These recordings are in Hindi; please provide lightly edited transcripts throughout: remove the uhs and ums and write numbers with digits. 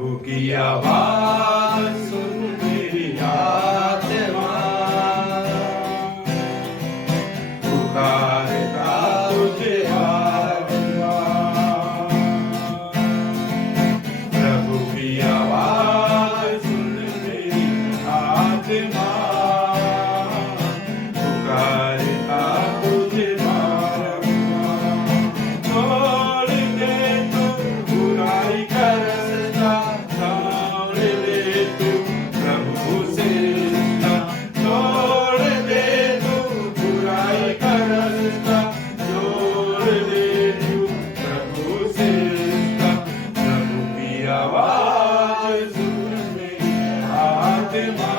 प्रभु की आवाज सुन मेरी आत्मा, पुकारता तुझे बारंबार। प्रभु की आवाज सुन मेरी आत्मा, पुकारता तुझे बारंबार। छोड़ दे तू बुराई का रास्ता, छोड़ दे तू प्रभु से रिश्ता। छोड़ दे तू बुराई का रास्ता, छोड़ दे तू प्रभु से रिश्ता। प्रभु की आवाज सुन मेरी आत्मा,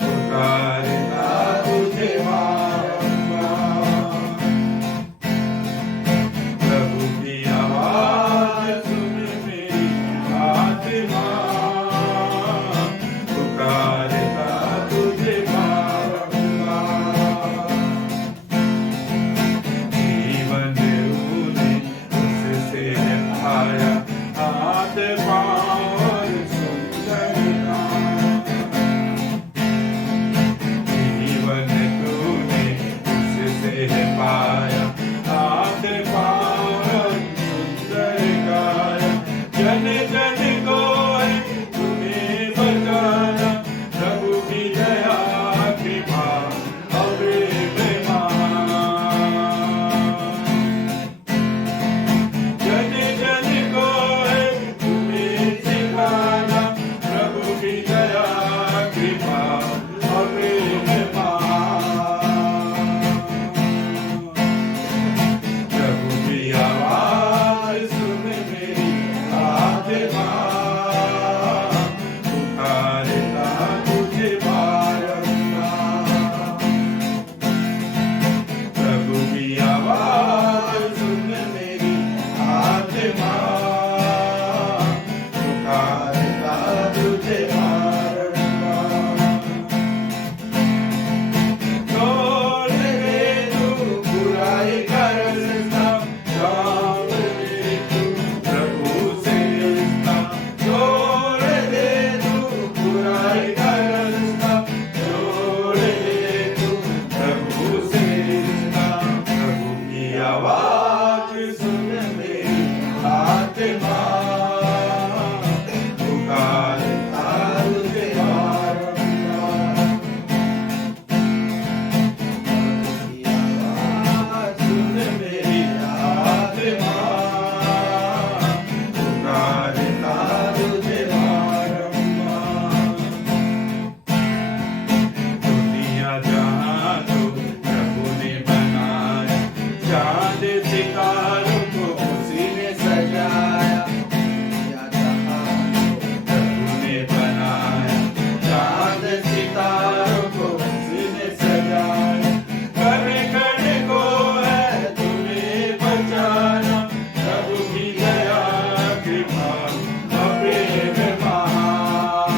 पुकारता तुझे बारंबार। प्रभु की आवाज सुन मेरी आत्मा, पुकारता तुझे बारंबार। जीवन तूने उससे पाया, हाथ पाँव और सुंदरता। जीवन तूने उससे पाया, हाथ पाँव और सुंदर काया। जन जन को है तुम्हें बचाना, प्रभु की दया कृपा और प्रेम। जन जन को है तुम्हें सिखाना, प्रभु की दया कृपा और प्रेम। प्रभु की आवाज सुन मेरी आत्मा, पुकारता तुझे बारंबार। प्रभु की आवाज सुन मेरी आत्मा, पुकारता तुझे बारंबार। छोड़ दे तू बुराई का रास्ता, छोड़ दे तू प्रभु से रिश्ता। छोड़ दे तू बुराई का रास्ता, छोड़ दे तू प्रभु से रिश्ता। प्रभु की आवाज सुन मेरी आत्मा, पुकारता तुझे बारंबार। सुन मेरी आत्मा, पुकारता तुझे बारंबार। दुनिया जहाँ तो प्रभु ने बनाया, चाँद सितारों को उसी ने सजाया। दुनिया जहाँ तो प्रभु ने बनाया, चाँद सितारों को उसी ने सजाया। कण कण को है तुम्हें बचाना, प्रभु की दया कृपा और प्रेम महान।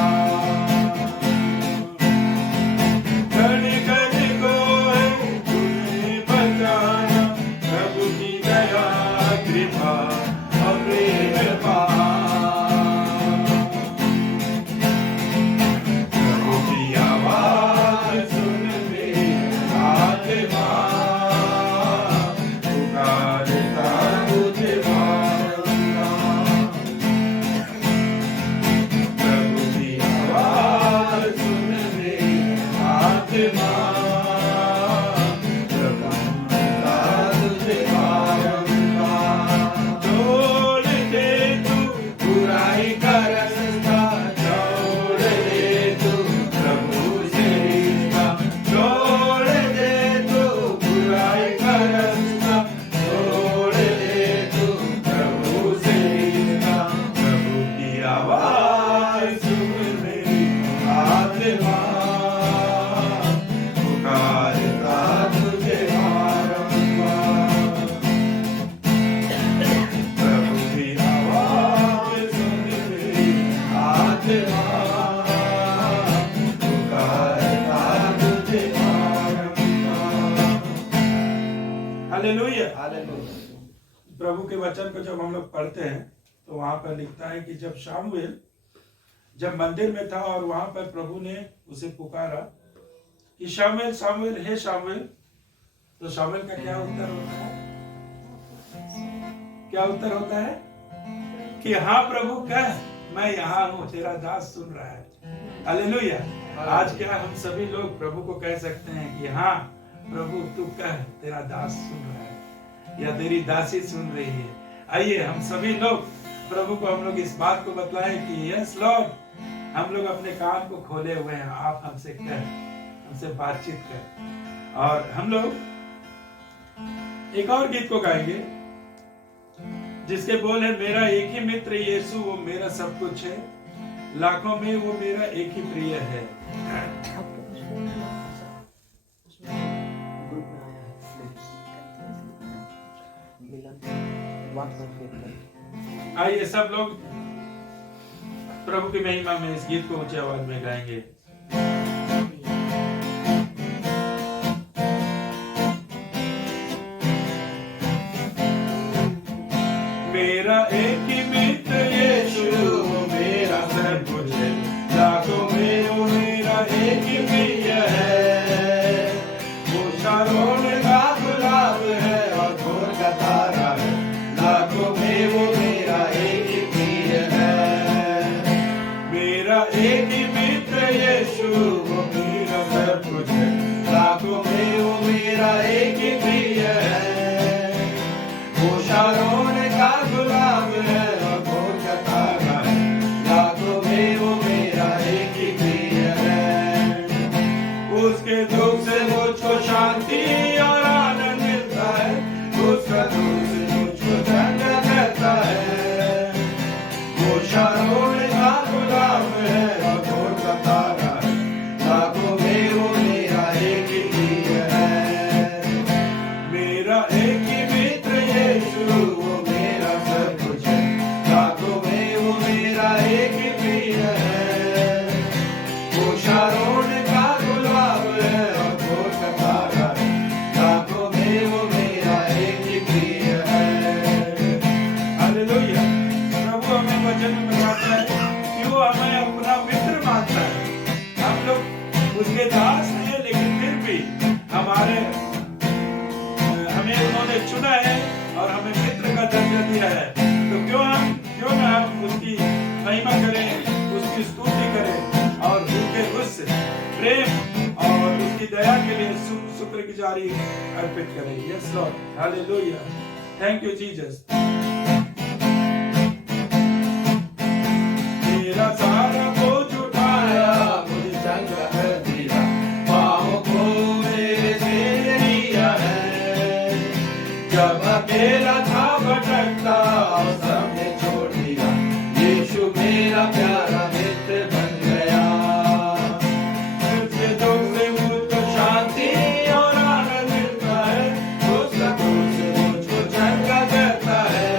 कण कण को है तुम्हें बचाना, प्रभु की दया कृपा और प्रेम महान। प्रभु की आवाज सुन मेरी आत्मा, पुकारता तुझे बारंबार। प्रभु की आवाज सुन मेरी आत्मा, पुकारता तुझे बारंबार। छोड़ दे तू बुराई का रास्ता, छोड़ दे तू प्रभु से रिश्ता। छोड़ दे तू बुराई का रास्ता, छोड़ दे तू प्रभु से रिश्ता। प्रभु की आवाज सुन मेरी आत्मा, पुकारता तुझे बारंबार। प्रभु की आवाज सुन मेरी आत्मा, पुकारता तुझे बारंबार। हालेलुया। हालेलुया। प्रभु के वचन को जब हम लोग पढ़ते हैं तो वहां पर लिखता है कि जब शामुएल जब मंदिर में था और वहां पर प्रभु ने उसे पुकारा कि शामुएल शामुएल हे शामुएल, तो शामुएल का क्या उत्तर होता है? क्या उत्तर होता है? कि हाँ प्रभु कह, मैं यहाँ हूँ, तेरा दास सुन रहा है। हालेलुया। आज क्या हम सभी लोग प्रभु को कह सकते हैं कि हाँ प्रभु तू कह, तेरा दास सुन रहा है या तेरी दासी सुन रही है। आइए हम सभी लोग प्रभु को हम लोग इस बात को बतलाएं कि यस लॉर्ड, हम लोग अपने कान को खोले हुए हैं, आप हमसे कह, हमसे बातचीत कर। और हम लोग एक और गीत को गाएंगे जिसके बोल है, मेरा एक ही मित्र यीशु वो मेरा सब कुछ है, लाखों में वो मेरा एक ही प्रिय है। आइए सब लोग प्रभु की महिमा में इस गीत को ऊंची आवाज में गाएंगे। मेरा एक ही मित्र यीशु मेरा सब कुछ है, लाखों में वो मेरा एक ही प्रिय है। वो शारोन का गुलाब है और भोर का तारा है, लाखों में वो मेरा एक ही प्रिय है। मेरा एक ही मित्र यीशु वो मेरा सब कुछ है, लाखों में वो मेरा एक ही प्रिय है। वो शारोन का गुलाब है और भोर का तारा है, लाखों में वो मेरा एक ही प्रिय है। उसके दुख से मुझको शांति और आनंद मिलता है, उसका दुख से मुझको ठंडा करता है। वो शारोन का गुलाब है और भोर का तारा है, लाखों में वो मेरा एक ही प्रिय है। मेरा एक ही मित्र यीशु वो मेरा सब कुछ है, लाखों में वो मेरा एक ही प्रिय है। वो शारोन का गुलाब है और भोर का तारा है, लाखों में वो मेरा एक ही प्रिय है। हालेलुया। प्रभु हमें वचन में बताता है कि वो हमें अपना मित्र मानता है। हम लोग उसके दास हैं लेकिन फिर भी हमें उन्होंने चुना है और हमें मित्र का दर्जा दिया है। तो क्यों ना हम उसकी महिमा करें, उसकी स्तुति करें और उनके उस प्रेम और उसकी दया के लिए शुक्रगुजारी अर्पित करें। Yes Lord, hallelujah, thank you Jesus. मेरा सारा बोझ उठाया, मुझे चंगा कर दिया, पाँवों को मेरे तेरे लिया है। जब अकेला था भटकता और सबने छोड़ दिया, यीशु मेरा प्यारा मित्र बन गया। उसके दुख से मुझको शांति और आनंद मिलता है, उसका दुख से मुझको चंगा करता है।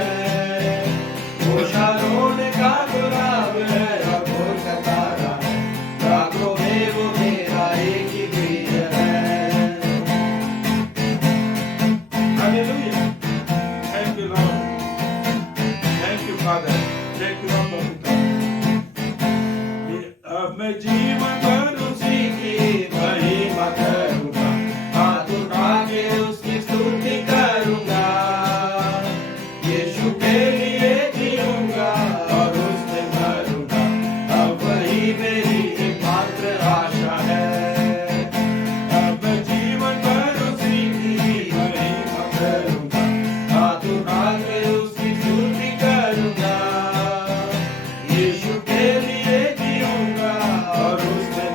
वो शारोन का गुलाब है और भोर का तारा है, लाखों में वो मेरा एक ही प्रिय है। Hallelujah, thank you Lord, thank you father, thank you Lord. अब मैं जीवन भर उसी की महिमा करूंगा, हाथ उठा के उसकी स्तुति करूंगा। यीशु के लिए जीऊंगा और उससे मरूंगा, अब वही मेरी एकमात्र आशा है। अब मैं जीवन भर उसी की महिमा करूंगा, हाथ उठा के उसकी स्तुति करूंगा। यीशु के लिए जीऊंगा और उससे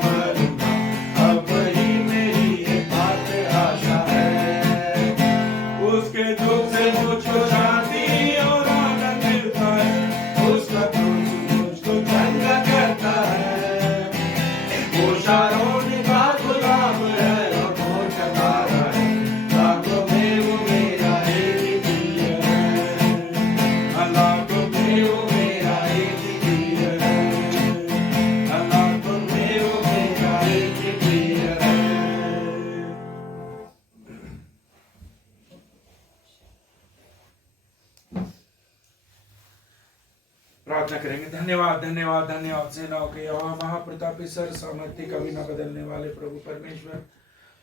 प्रार्थना करेंगे। धन्यवाद धन्यवाद धन्यवाद सेनाओं के यहोवा महाप्रतापी सर सामर्थ्य कभी न बदलने वाले प्रभु परमेश्वर,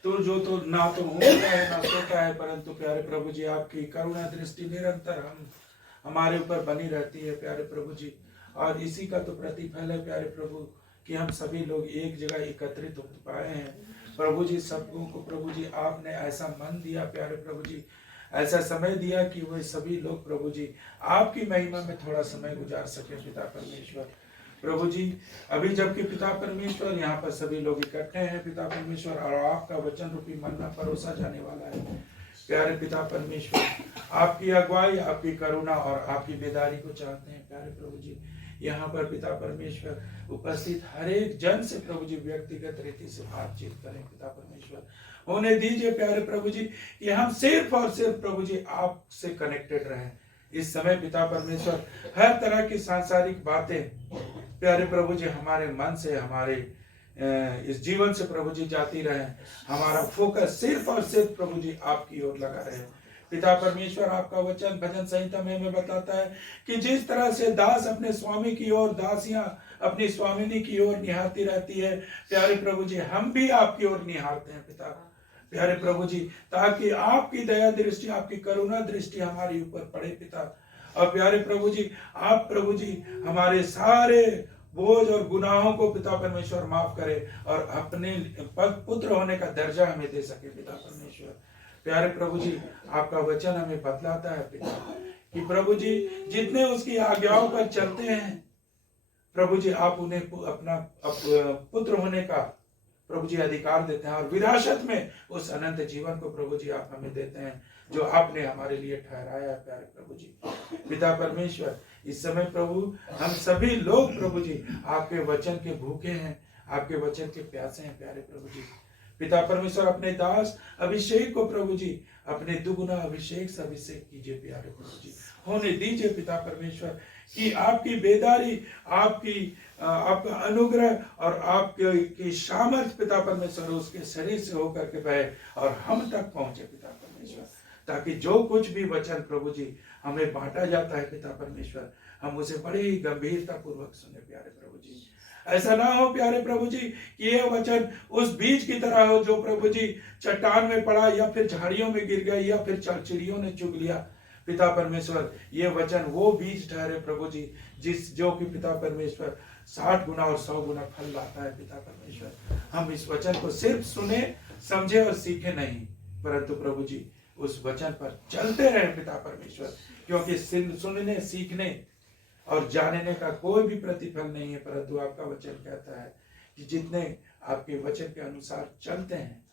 तो जो तो ना तो होता है ना सोता है, परंतु प्यारे प्रभु जी आपकी करुणा दृष्टि निरंतर हमारे ऊपर बनी रहती है प्यारे प्रभु जी। और इसी का तो प्रतिफल है प्यारे प्रभु कि हम सभी लोग एक जगह एकत्रित हो पाए हैं प्रभु जी। सबको को प्रभु जी आपने ऐसा मन दिया प्यारे प्रभु जी, ऐसा समय दिया कि वह सभी लोग प्रभु जी आपकी महिमा में थोड़ा समय गुजार सके पिता परमेश्वर। प्रभु जी अभी जबकि पिता परमेश्वर यहाँ पर सभी लोग इकट्ठे हैं पिता परमेश्वर, और आपका वचन रूपी मन्ना परोसा जाने वाला है प्यारे पिता परमेश्वर। आपकी अगुवाई, आपकी करुणा और आपकी बेदारी को चाहते हैं प्यारे प्रभु जी। यहाँ पर पिता परमेश्वर उपस्थित हर एक जन से प्रभु जी व्यक्तिगत रीति से बातचीत करें पिता परमेश्वर। होने दीजिए प्यारे प्रभु जी कि हम सिर्फ और सिर्फ प्रभु जी आपसे कनेक्टेड रहें इस समय पिता परमेश्वर। हर तरह की सांसारिक बातें प्यारे प्रभु जी हमारे मन से, हमारे इस जीवन से प्रभु जी जाती रहे। हमारा फोकस सिर्फ और सिर्फ प्रभु जी आपकी ओर लगा रहे पिता परमेश्वर। आपका वचन भजन संहिता में हमें बताता है कि जिस तरह से दास अपने स्वामी की ओर, दासियां अपनी स्वामिनी की ओर निहारती रहती है प्यारे प्रभु जी, हम भी आपकी ओर निहारते हैं पिता प्यारे प्रभु जी, ताकि आपकी दया दृष्टि, आपकी करुणा दृष्टि हमारे ऊपर पड़े पिता। और प्यारे प्रभु जी आप प्रभु जी हमारे सारे बोझ और गुनाहों को पिता परमेश्वर माफ करे और अपने पुत्र होने का दर्जा हमें दे सके पिता परमेश्वर। प्यारे प्रभु जी आपका वचन हमें बतलाता है पिता कि प्रभु जी जितने उसकी आज्ञाओं पर चलते हैं प्रभु जी आप उन्हें अपना पुत्र होने का प्रभु जी अधिकार देते हैं, और विरासत में उस अनंत जीवन को प्रभु जी आप हमें देते हैं जो आपने हमारे लिए ठहराया है प्यारे प्रभु जी। पिता परमेश्वर इस समय प्रभु हम सभी लोग प्रभु जी आपके वचन के भूखे हैं, आपके वचन के प्यासे हैं प्यारे प्रभु जी। पिता परमेश्वर अपने दास अभिषेक को प्रभु जी अपने दुगुना अभिषेक से अभिषेक कीजिए प्यारे प्रभु जी। होने दीजिए पिता परमेश्वर कि आपकी बेदारी, आपका अनुग्रह और आपकी सामर्थ पिता परमेश्वर उसके शरीर से होकर के बहे और हम तक पहुंचे पिता परमेश्वर, ताकि जो कुछ भी वचन प्रभु जी हमें बांटा जाता है पिता परमेश्वर हम उसे बड़ी गंभीरता पूर्वक सुने प्यारे प्रभु जी। ऐसा ना हो प्यारे प्रभु जी कि यह वचन उस बीज की तरह हो जो प्रभु जी चट्टान में पड़ा या फिर झाड़ियों में गिर गया या फिर चिड़ियों ने चुग लिया पिता परमेश्वर। ये वचन वो बीज ठहरे प्रभु जी जो कि पिता परमेश्वर 60 गुना और 100 गुना फल लाता है पिता परमेश्वर। हम इस वचन को सिर्फ सुने, समझे और सीखे नहीं, परंतु प्रभु जी उस वचन पर चलते रहे पिता परमेश्वर, क्योंकि सुनने, सीखने और जानने का कोई भी प्रतिफल नहीं है, परंतु आपका वचन कहता है कि जितने आपके वचन के अनुसार चलते हैं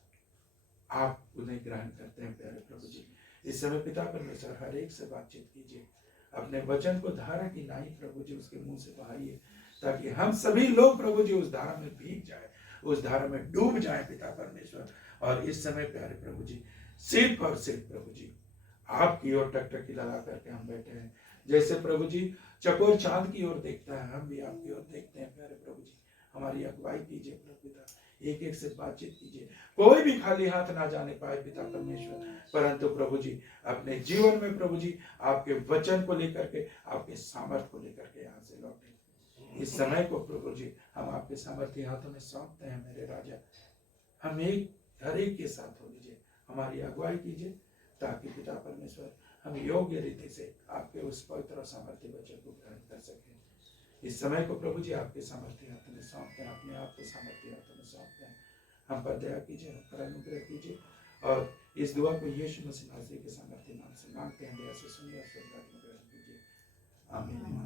आप उन्हें ग्रहण करते हैं प्यारे प्रभु जी। इस समय पिता परमेश्वर हर एक से बातचीत कीजिए, अपने वचन को धारा की नाई प्रभु जी उसके मुंह से बहाइए, ताकि हम सभी लोग प्रभु जी उस धारा में भीग जाए, उस धारा में डूब जाए पिता परमेश्वर। और इस समय प्यारे प्रभु जी सिर्फ और सिर्फ प्रभु जी आपकी ओर टकटकी लगा करके हम बैठे हैं। जैसे प्रभु जी चकोर चांद की ओर देखता है, हम भी आपकी ओर देखते हैं प्यारे प्रभु जी। हमारी अगुवाई कीजिए प्रभु पिता, एक एक से बातचीत कीजिए, कोई भी खाली हाथ ना जाने पाए पिता परमेश्वर, परंतु प्रभु जी अपने जीवन में प्रभु जी आपके वचन को लेकर के, आपके सामर्थ को लेकर के यहाँ से लौटे। इस समय को प्रभु जी हम आपके सामर्थ्य हाथों में सौंपते हैं मेरे राजा। हम हर एक के साथ हो लीजिए, हमारी अगुवाई कीजिए, ताकि पिता परमेश्वर हम योग्य रीति से आपके उस पवित्र और सामर्थ्य वचन को ग्रहण कर सकें। इस समय को प्रभु जी आपके सामर्थ्य हाथों में सौंपते हैं, अपने आप के सामर्थ्य हाथों में सौंपते हैं। हम पर दया कीजिए, हम पर अनुग्रह कीजिए, और इस दुआ को यीशु मसीह नासरी के सामर्थ्य नाम से मांगते हैं, दया से सुनिए और स्वर्ग में ग्रहण कीजिए। आमीन।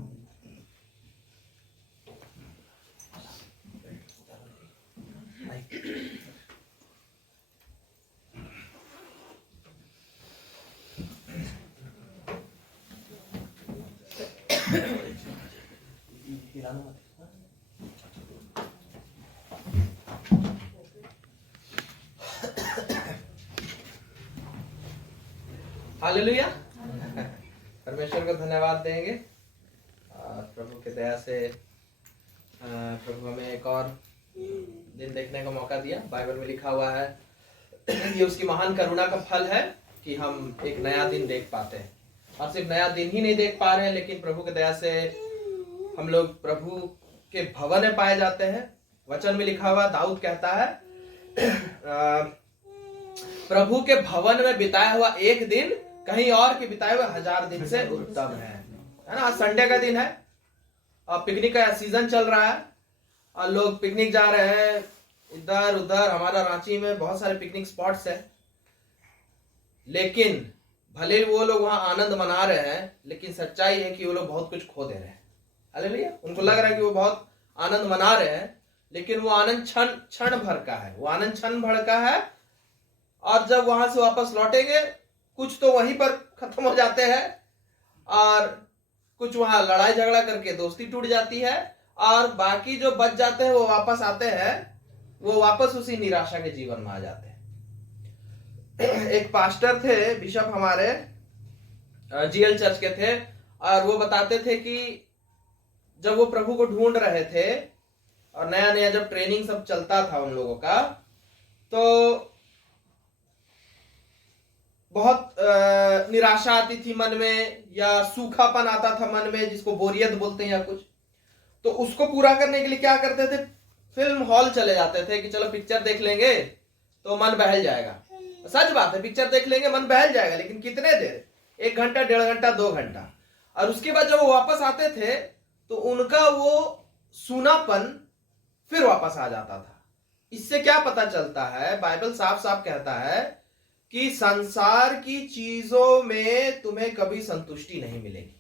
हालेलुया। परमेश्वर को धन्यवाद देंगे। प्रभु के दया से प्रभु हमें एक और दिन देखने का मौका दिया। बाइबल में लिखा हुआ है ये उसकी महान करुणा का फल है कि हम एक नया दिन देख पाते हैं, और सिर्फ नया दिन ही नहीं देख पा रहे हैं, लेकिन प्रभु की दया से हम लोग प्रभु के भवन में पाए जाते हैं। वचन में लिखा हुआ दाऊद कहता है प्रभु के भवन में बिताया हुआ एक दिन कहीं और के बिताए हुए 1000 दिन से उत्तम है ना। आज संडे का दिन है और पिकनिक का सीजन चल रहा है और लोग पिकनिक जा रहे हैं इधर उधर। हमारा रांची में बहुत सारे पिकनिक स्पॉट्स है, लेकिन भले वो लोग वहां आनंद मना रहे हैं, लेकिन सच्चाई है कि वो लोग बहुत कुछ खो दे रहे हैं। हालेलुया। उनको लग रहा है कि वो बहुत आनंद मना रहे हैं, लेकिन वो आनंद क्षण भर का है। वो आनंद क्षण भर का है और जब वहां से वापस लौटेंगे कुछ तो वहीं पर खत्म हो जाते हैं और कुछ वहां लड़ाई झगड़ा करके दोस्ती टूट जाती है और बाकी जो बच जाते हैं वो वापस आते हैं, वो वापस उसी निराशा के जीवन में आ जाते हैं। एक पास्टर थे, बिशप हमारे जीएल चर्च के थे, और वो बताते थे कि जब वो प्रभु को ढूंढ रहे थे और नया नया जब ट्रेनिंग सब चलता था उन लोगों का, तो बहुत निराशा आती थी मन में, या सूखापन आता था मन में, जिसको बोरियत बोलते हैं या कुछ। तो उसको पूरा करने के लिए क्या करते थे, फिल्म हॉल चले जाते थे कि चलो पिक्चर देख लेंगे तो मन बहल जाएगा। सच बात है, पिक्चर देख लेंगे मन बहल जाएगा, लेकिन कितने देर, 1 घंटा, 1.5 घंटा, 2 घंटा। और उसके बाद जब वो वापस आते थे तो उनका वो सूनापन फिर वापस आ जाता था। इससे क्या पता चलता है, बाइबल साफ साफ कहता है कि संसार की चीजों में तुम्हें कभी संतुष्टि नहीं मिलेगी।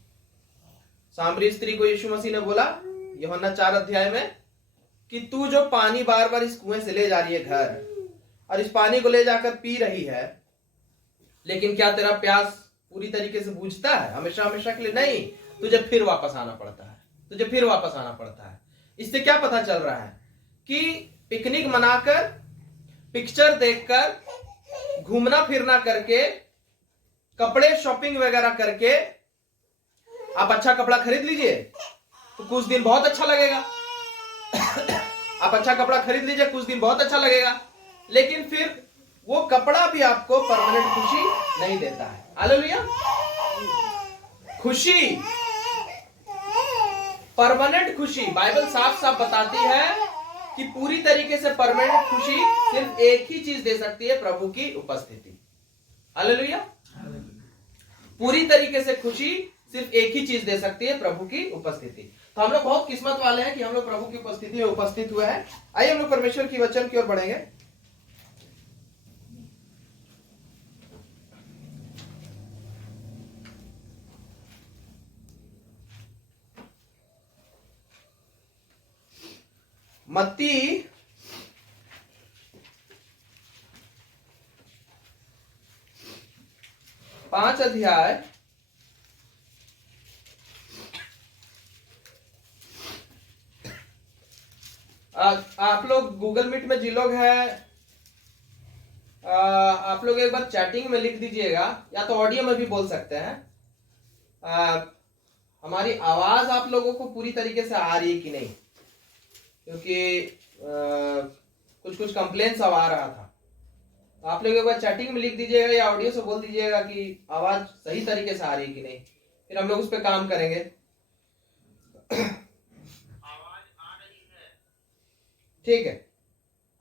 सामरी स्त्री को यीशु मसीह ने बोला यूहन्ना 4 अध्याय में कि तू जो पानी बार बार इस कुएं से ले जा रही है घर, और इस पानी को ले जाकर पी रही है, लेकिन क्या तेरा प्यास पूरी तरीके से बुझता है? हमेशा हमेशा के लिए नहीं, तुझे फिर वापस आना पड़ता है, तुझे फिर वापस आना पड़ता है। इससे क्या पता चल रहा है कि पिकनिक मनाकर, पिक्चर देखकर, घूमना फिरना करके, कपड़े शॉपिंग वगैरह करके, आप अच्छा कपड़ा खरीद लीजिए तो कुछ दिन बहुत अच्छा लगेगा। आप अच्छा कपड़ा खरीद लीजिए, कुछ दिन बहुत अच्छा लगेगा, लेकिन फिर वो कपड़ा भी आपको परमानेंट खुशी नहीं देता है। हालेलुया। खुशी, परमानेंट खुशी, बाइबल साफ साफ बताती है कि पूरी तरीके से परमानेंट खुशी सिर्फ एक ही चीज दे सकती है, प्रभु की उपस्थिति। हालेलुया। पूरी तरीके से खुशी सिर्फ एक ही चीज दे सकती है, प्रभु की उपस्थिति। तो हम लोग बहुत किस्मत वाले हैं कि हम लोग प्रभु की उपस्थिति में उपस्थित हुए हैं। आइए हम लोग परमेश्वर की वचन की ओर बढ़ेंगे। मत्ती 5 अध्याय आप लोग गूगल मीट में जी लोग हैं, आप लोग एक बार चैटिंग में लिख दीजिएगा, या तो ऑडियो में भी बोल सकते हैं, हमारी आवाज आप लोगों को पूरी तरीके से आ रही है कि नहीं, क्योंकि कुछ कुछ कंप्लेन सब आ रहा था। आप लोग एक बार चैटिंग में लिख दीजिएगा या ऑडियो से बोल दीजिएगा कि आवाज सही तरीके से आ रही है कि नहीं, फिर हम लोग उस पर काम करेंगे। ठीक है,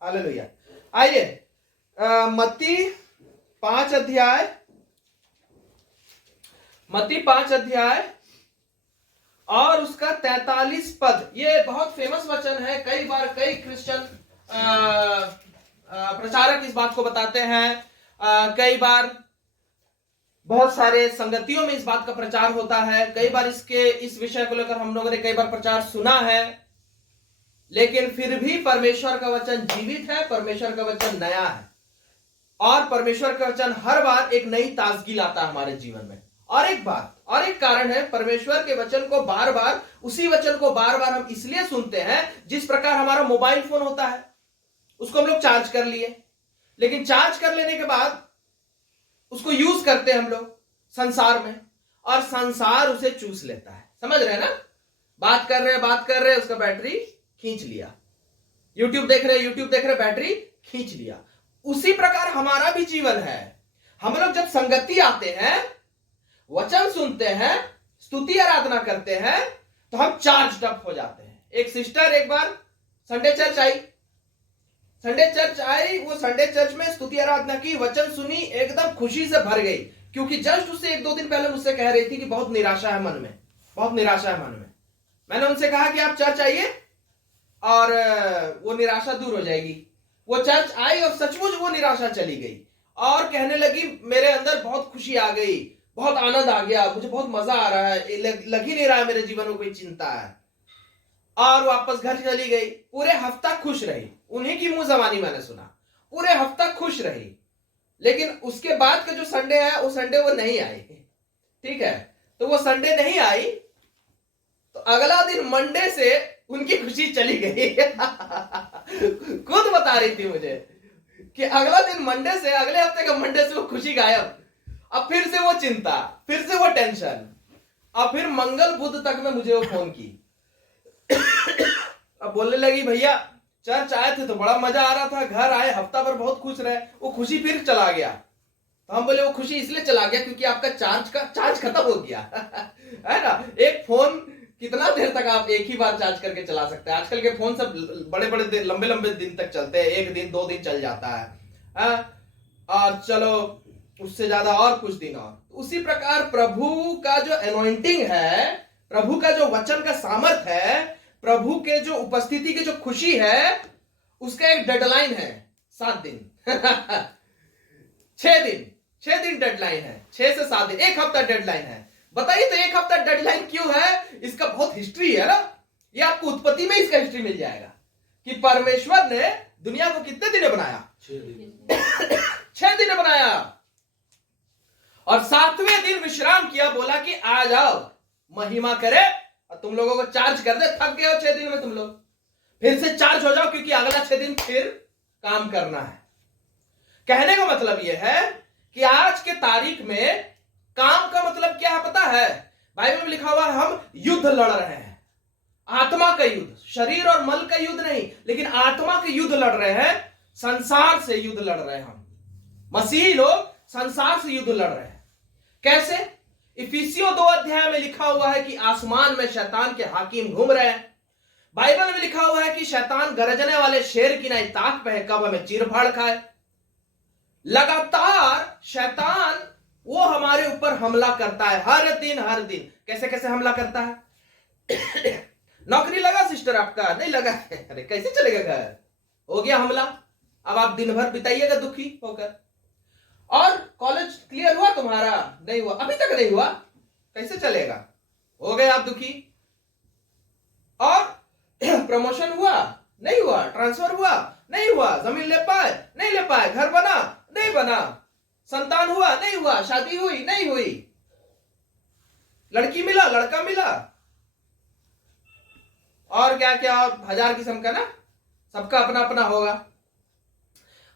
हालेलुया। आइए मत्ती 5 अध्याय और उसका 43 पद। ये बहुत फेमस वचन है, कई बार कई क्रिश्चियन प्रचारक इस बात को बताते हैं, कई बार बहुत सारे संगतियों में इस बात का प्रचार होता है, कई बार इस विषय को लेकर हम लोगों ने कई बार प्रचार सुना है, लेकिन फिर भी परमेश्वर का वचन जीवित है, परमेश्वर का वचन नया है, और परमेश्वर का वचन हर बार एक नई ताजगी लाता है हमारे जीवन में। और एक कारण है, परमेश्वर के वचन को बार बार, उसी वचन को बार बार हम इसलिए सुनते हैं, जिस प्रकार हमारा मोबाइल फोन होता है, उसको हम लोग चार्ज कर लिए, लेकिन चार्ज कर लेने के बाद उसको यूज करते हैं हम लोग संसार में, और संसार उसे चूस लेता है। समझ रहे हैं ना? बात कर रहे उसका बैटरी खींच लिया, यूट्यूब देख रहे बैटरी खींच लिया। उसी प्रकार हमारा भी जीवन है। हम लोग जब संगति आते हैं, वचन सुनते हैं, स्तुति आराधना करते हैं, तो हम चार्ज अप हो जाते हैं। एक सिस्टर एक बार संडे चर्च आई, वो संडे चर्च में स्तुति आराधना की, वचन सुनी, एकदम खुशी से भर गई, क्योंकि जस्ट उससे 1-2 दिन पहले मुझसे कह रही थी कि बहुत निराशा है मन में, बहुत निराशा है मन में। मैंने उनसे कहा कि आप चर्च आइए और वो निराशा दूर हो जाएगी। वो चर्च आई और सचमुच वो निराशा चली गई और कहने लगी मेरे अंदर बहुत खुशी आ गई, बहुत आनंद आ गया, मुझे बहुत मजा आ रहा है, लग ही नहीं रहा है मेरे जीवन में कोई चिंता है। और वापस घर चली गई। पूरे हफ्ता खुश रही, उन्हीं की मुंह जबानी मैंने सुना, पूरे हफ्ता खुश रही। लेकिन उसके बाद का जो संडे है वो संडे वो नहीं आई। ठीक है, तो वो संडे नहीं आई तो अगला दिन मंडे से उनकी खुशी चली गई। खुद बता रही थी मुझे कि अगला दिन मंडे से, अगले हफ्ते का मंडे से वो खुशी गायब। अब फिर से वो चिंता, फिर से वो टेंशन। अब फिर मंगल बुध तक में मुझे वो फोन की। अब बोलने लगी भैया चर्च आए थे तो बड़ा मजा आ रहा था, घर आए हफ्ता भर बहुत खुश रहे, वो खुशी फिर चला गया। तो हम बोले वो खुशी इसलिए चला गया क्योंकि आपका चार्ज खत्म हो गया। है ना, एक फोन कितना देर तक आप एक ही बार चार्ज करके चला सकते हैं। आजकल के फोन सब बड़े लंबे दिन तक चलते हैं, 1 दिन 2 दिन चल जाता है। और चलो उससे ज्यादा और कुछ दिन और। उसी प्रकार प्रभु का जो एनॉइंटिंग है, प्रभु का जो वचन का सामर्थ है, प्रभु के जो उपस्थिति की जो खुशी है, उसका एक डेडलाइन है 7 दिन। 6 दिन डेडलाइन है, 6 से 7 दिन, 1 हफ्ता डेडलाइन है। बताइए तो 1 हफ्ता डेडलाइन क्यों है? इसका बहुत हिस्ट्री है ना, ये आपको उत्पत्ति में इसका हिस्ट्री मिल जाएगा कि परमेश्वर ने दुनिया को कितने दिन बनाया? 6 दिन बनाया और 7वें दिन विश्राम किया, बोला कि आ जाओ महिमा करे और तुम लोगों को चार्ज कर दे। थक गए हो 6 दिन में तुम लोग, फिर से चार्ज हो जाओ क्योंकि अगला 6 दिन फिर काम करना है। कहने का मतलब यह है कि आज के तारीख में काम का मतलब क्या है पता है? बाइबल में लिखा हुआ है हम युद्ध लड़ रहे हैं, आत्मा का युद्ध, शरीर और मन का युद्ध नहीं, लेकिन आत्मा का युद्ध लड़ रहे हैं, संसार से युद्ध लड़ रहे हैं। हम मसीही लोग संसार से युद्ध लड़ रहे हैं। कैसे? इफिसियों 2 अध्याय में लिखा हुआ है कि आसमान में शैतान के हाकिम घूम रहे हैं। बाइबल में लिखा हुआ है कि शैतान गरजने वाले शेर की नहीं ताक पे है, कब हमें चीर फाड़ खाए। लगातार शैतान वो हमारे ऊपर हमला करता है, हर दिन। कैसे कैसे हमला करता है? नौकरी लगा सिस्टर आपका? नहीं लगा। अरे कैसे चलेगा घर? हो गया हमला, अब आप दिन भर बिताइएगा दुखी होकर। और कॉलेज क्लियर हुआ तुम्हारा? नहीं हुआ, अभी तक नहीं हुआ, कैसे चलेगा? हो गए आप दुखी। और प्रमोशन हुआ? नहीं हुआ। ट्रांसफर हुआ? नहीं हुआ। जमीन ले पाए? नहीं ले पाए। घर बना? नहीं बना। संतान हुआ? नहीं हुआ। शादी हुई? नहीं हुई। लड़की मिला? लड़का मिला? और क्या क्या 1000 किस्म का ना, सबका अपना अपना होगा।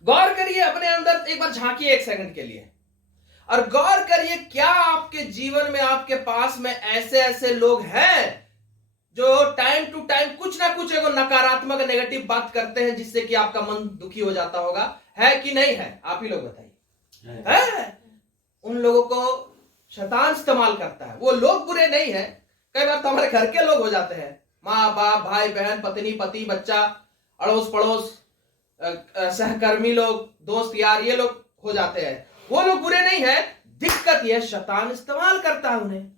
गौर करिए अपने अंदर, एक बार झांकिए 1 सेकंड के लिए और गौर करिए क्या आपके जीवन में, आपके पास में ऐसे लोग हैं जो टाइम टू टाइम कुछ ना कुछ एगो नकारात्मक नेगेटिव बात करते हैं जिससे कि आपका मन दुखी हो जाता होगा? है कि नहीं है? आप ही लोग बताइए। है? उन लोगों को शैतान इस्तेमाल करता है। वो लोग बुरे नहीं है, कई बार तो हमारे घर के लोग हो जाते हैं, माँ बाप, भाई बहन, पत्नी पति, बच्चा, अड़ोस पड़ोस, सहकर्मी लोग, दोस्त यार, ये लोग हो जाते हैं। वो लोग बुरे नहीं है, दिक्कत यह शैतान इस्तेमाल करता है, उन्हें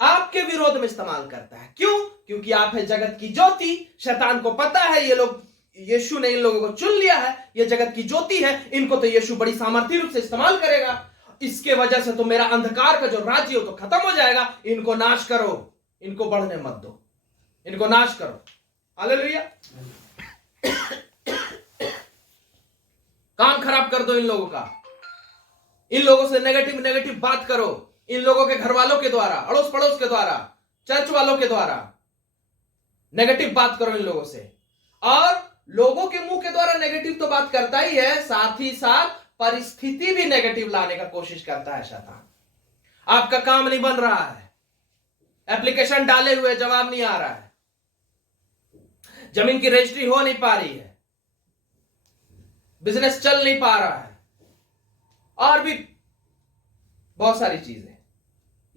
आपके विरोध में इस्तेमाल करता है। क्यों? क्योंकि आप है जगत की ज्योति। शैतान को पता है ये लोग, यीशु ने इन लोगों को चुन लिया है, ये जगत की ज्योति है, इनको तो यीशु बड़ी सामर्थ्य रूप से इस्तेमाल करेगा। इसके वजह से तो मेरा अंधकार का जो राज्य हो तो खत्म हो जाएगा। इनको नाश करो, इनको बढ़ने मत दो, इनको नाश करो। हालेलुया। काम खराब कर दो इन लोगों का, इन लोगों से नेगेटिव बात करो, इन लोगों के घर वालों के द्वारा, अड़ोस पड़ोस के द्वारा, चर्च वालों के द्वारा नेगेटिव बात करो इन लोगों से। और लोगों के मुंह के द्वारा नेगेटिव तो बात करता ही है, साथ ही साथ परिस्थिति भी नेगेटिव लाने का कोशिश करता है शैतान। आपका काम नहीं बन रहा है, एप्लीकेशन डाले हुए जवाब नहीं आ रहा है, जमीन की रजिस्ट्री हो नहीं पा रही है, बिजनेस चल नहीं पा रहा है, और भी बहुत सारी चीजें।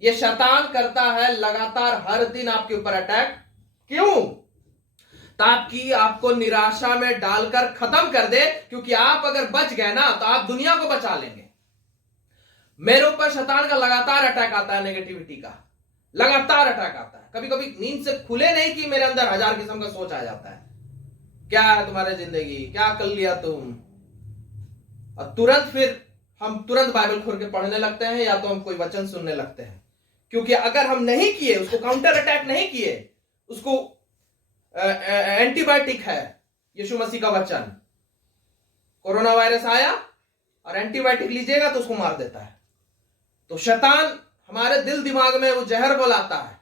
ये शैतान करता है लगातार हर दिन आपके ऊपर अटैक। क्यों? ताकि आपको निराशा में डालकर खत्म कर दे, क्योंकि आप अगर बच गए ना तो आप दुनिया को बचा लेंगे। मेरे ऊपर शैतान का लगातार अटैक आता है, नेगेटिविटी का लगातार अटैक आता है। कभी कभी नींद से खुले नहीं कि मेरे अंदर 1000 किस्म का सोच आ जाता है, क्या है तुम्हारी जिंदगी, क्या कर लिया तुम। और तुरंत फिर हम तुरंत बाइबल खोल के पढ़ने लगते हैं, या तो हम कोई वचन सुनने लगते हैं। क्योंकि अगर हम नहीं किए, उसको काउंटर अटैक नहीं किए, उसको एंटीबायोटिक है यीशु मसीह का वचन। कोरोना वायरस आया और एंटीबायोटिक लीजिएगा तो उसको मार देता है। तो शैतान हमारे दिल दिमाग में वो जहर को लाता है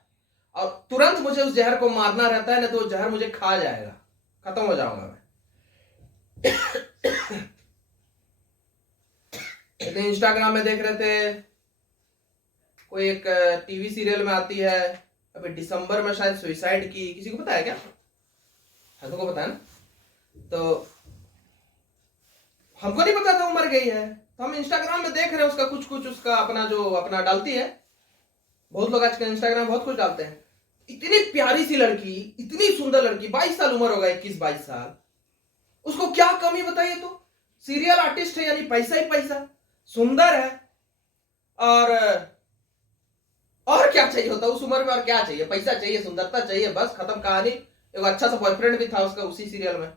और तुरंत मुझे उस जहर को मारना रहता है, नहीं तो वो जहर मुझे खा जाएगा, खत्म हो जाऊंगा मैं। इंस्टाग्राम में देख रहे थे, कोई एक टीवी सीरियल में आती है अभी दिसंबर में शायद सुसाइड की, किसी को पता है क्या? है तुमको पता है ना? तो हमको नहीं पता था वो मर गई है, तो हम इंस्टाग्राम में देख रहे हैं उसका कुछ कुछ, उसका अपना जो अपना डालती है। बहुत लोग आजकल इंस्टाग्राम बहुत कुछ डालते हैं। इतनी प्यारी सी लड़की, इतनी सुंदर लड़की, 22 साल उम्र होगा, 21-22 साल, उसको क्या कमी बताइए? तो सीरियल आर्टिस्ट है, यानी पैसा ही पैसा, सुंदर है, और क्या चाहिए होता उस उम्र में? और क्या चाहिए? पैसा चाहिए, सुंदरता चाहिए, बस खत्म कहानी। एक अच्छा सा बॉयफ्रेंड भी था उसका उसी सीरियल में।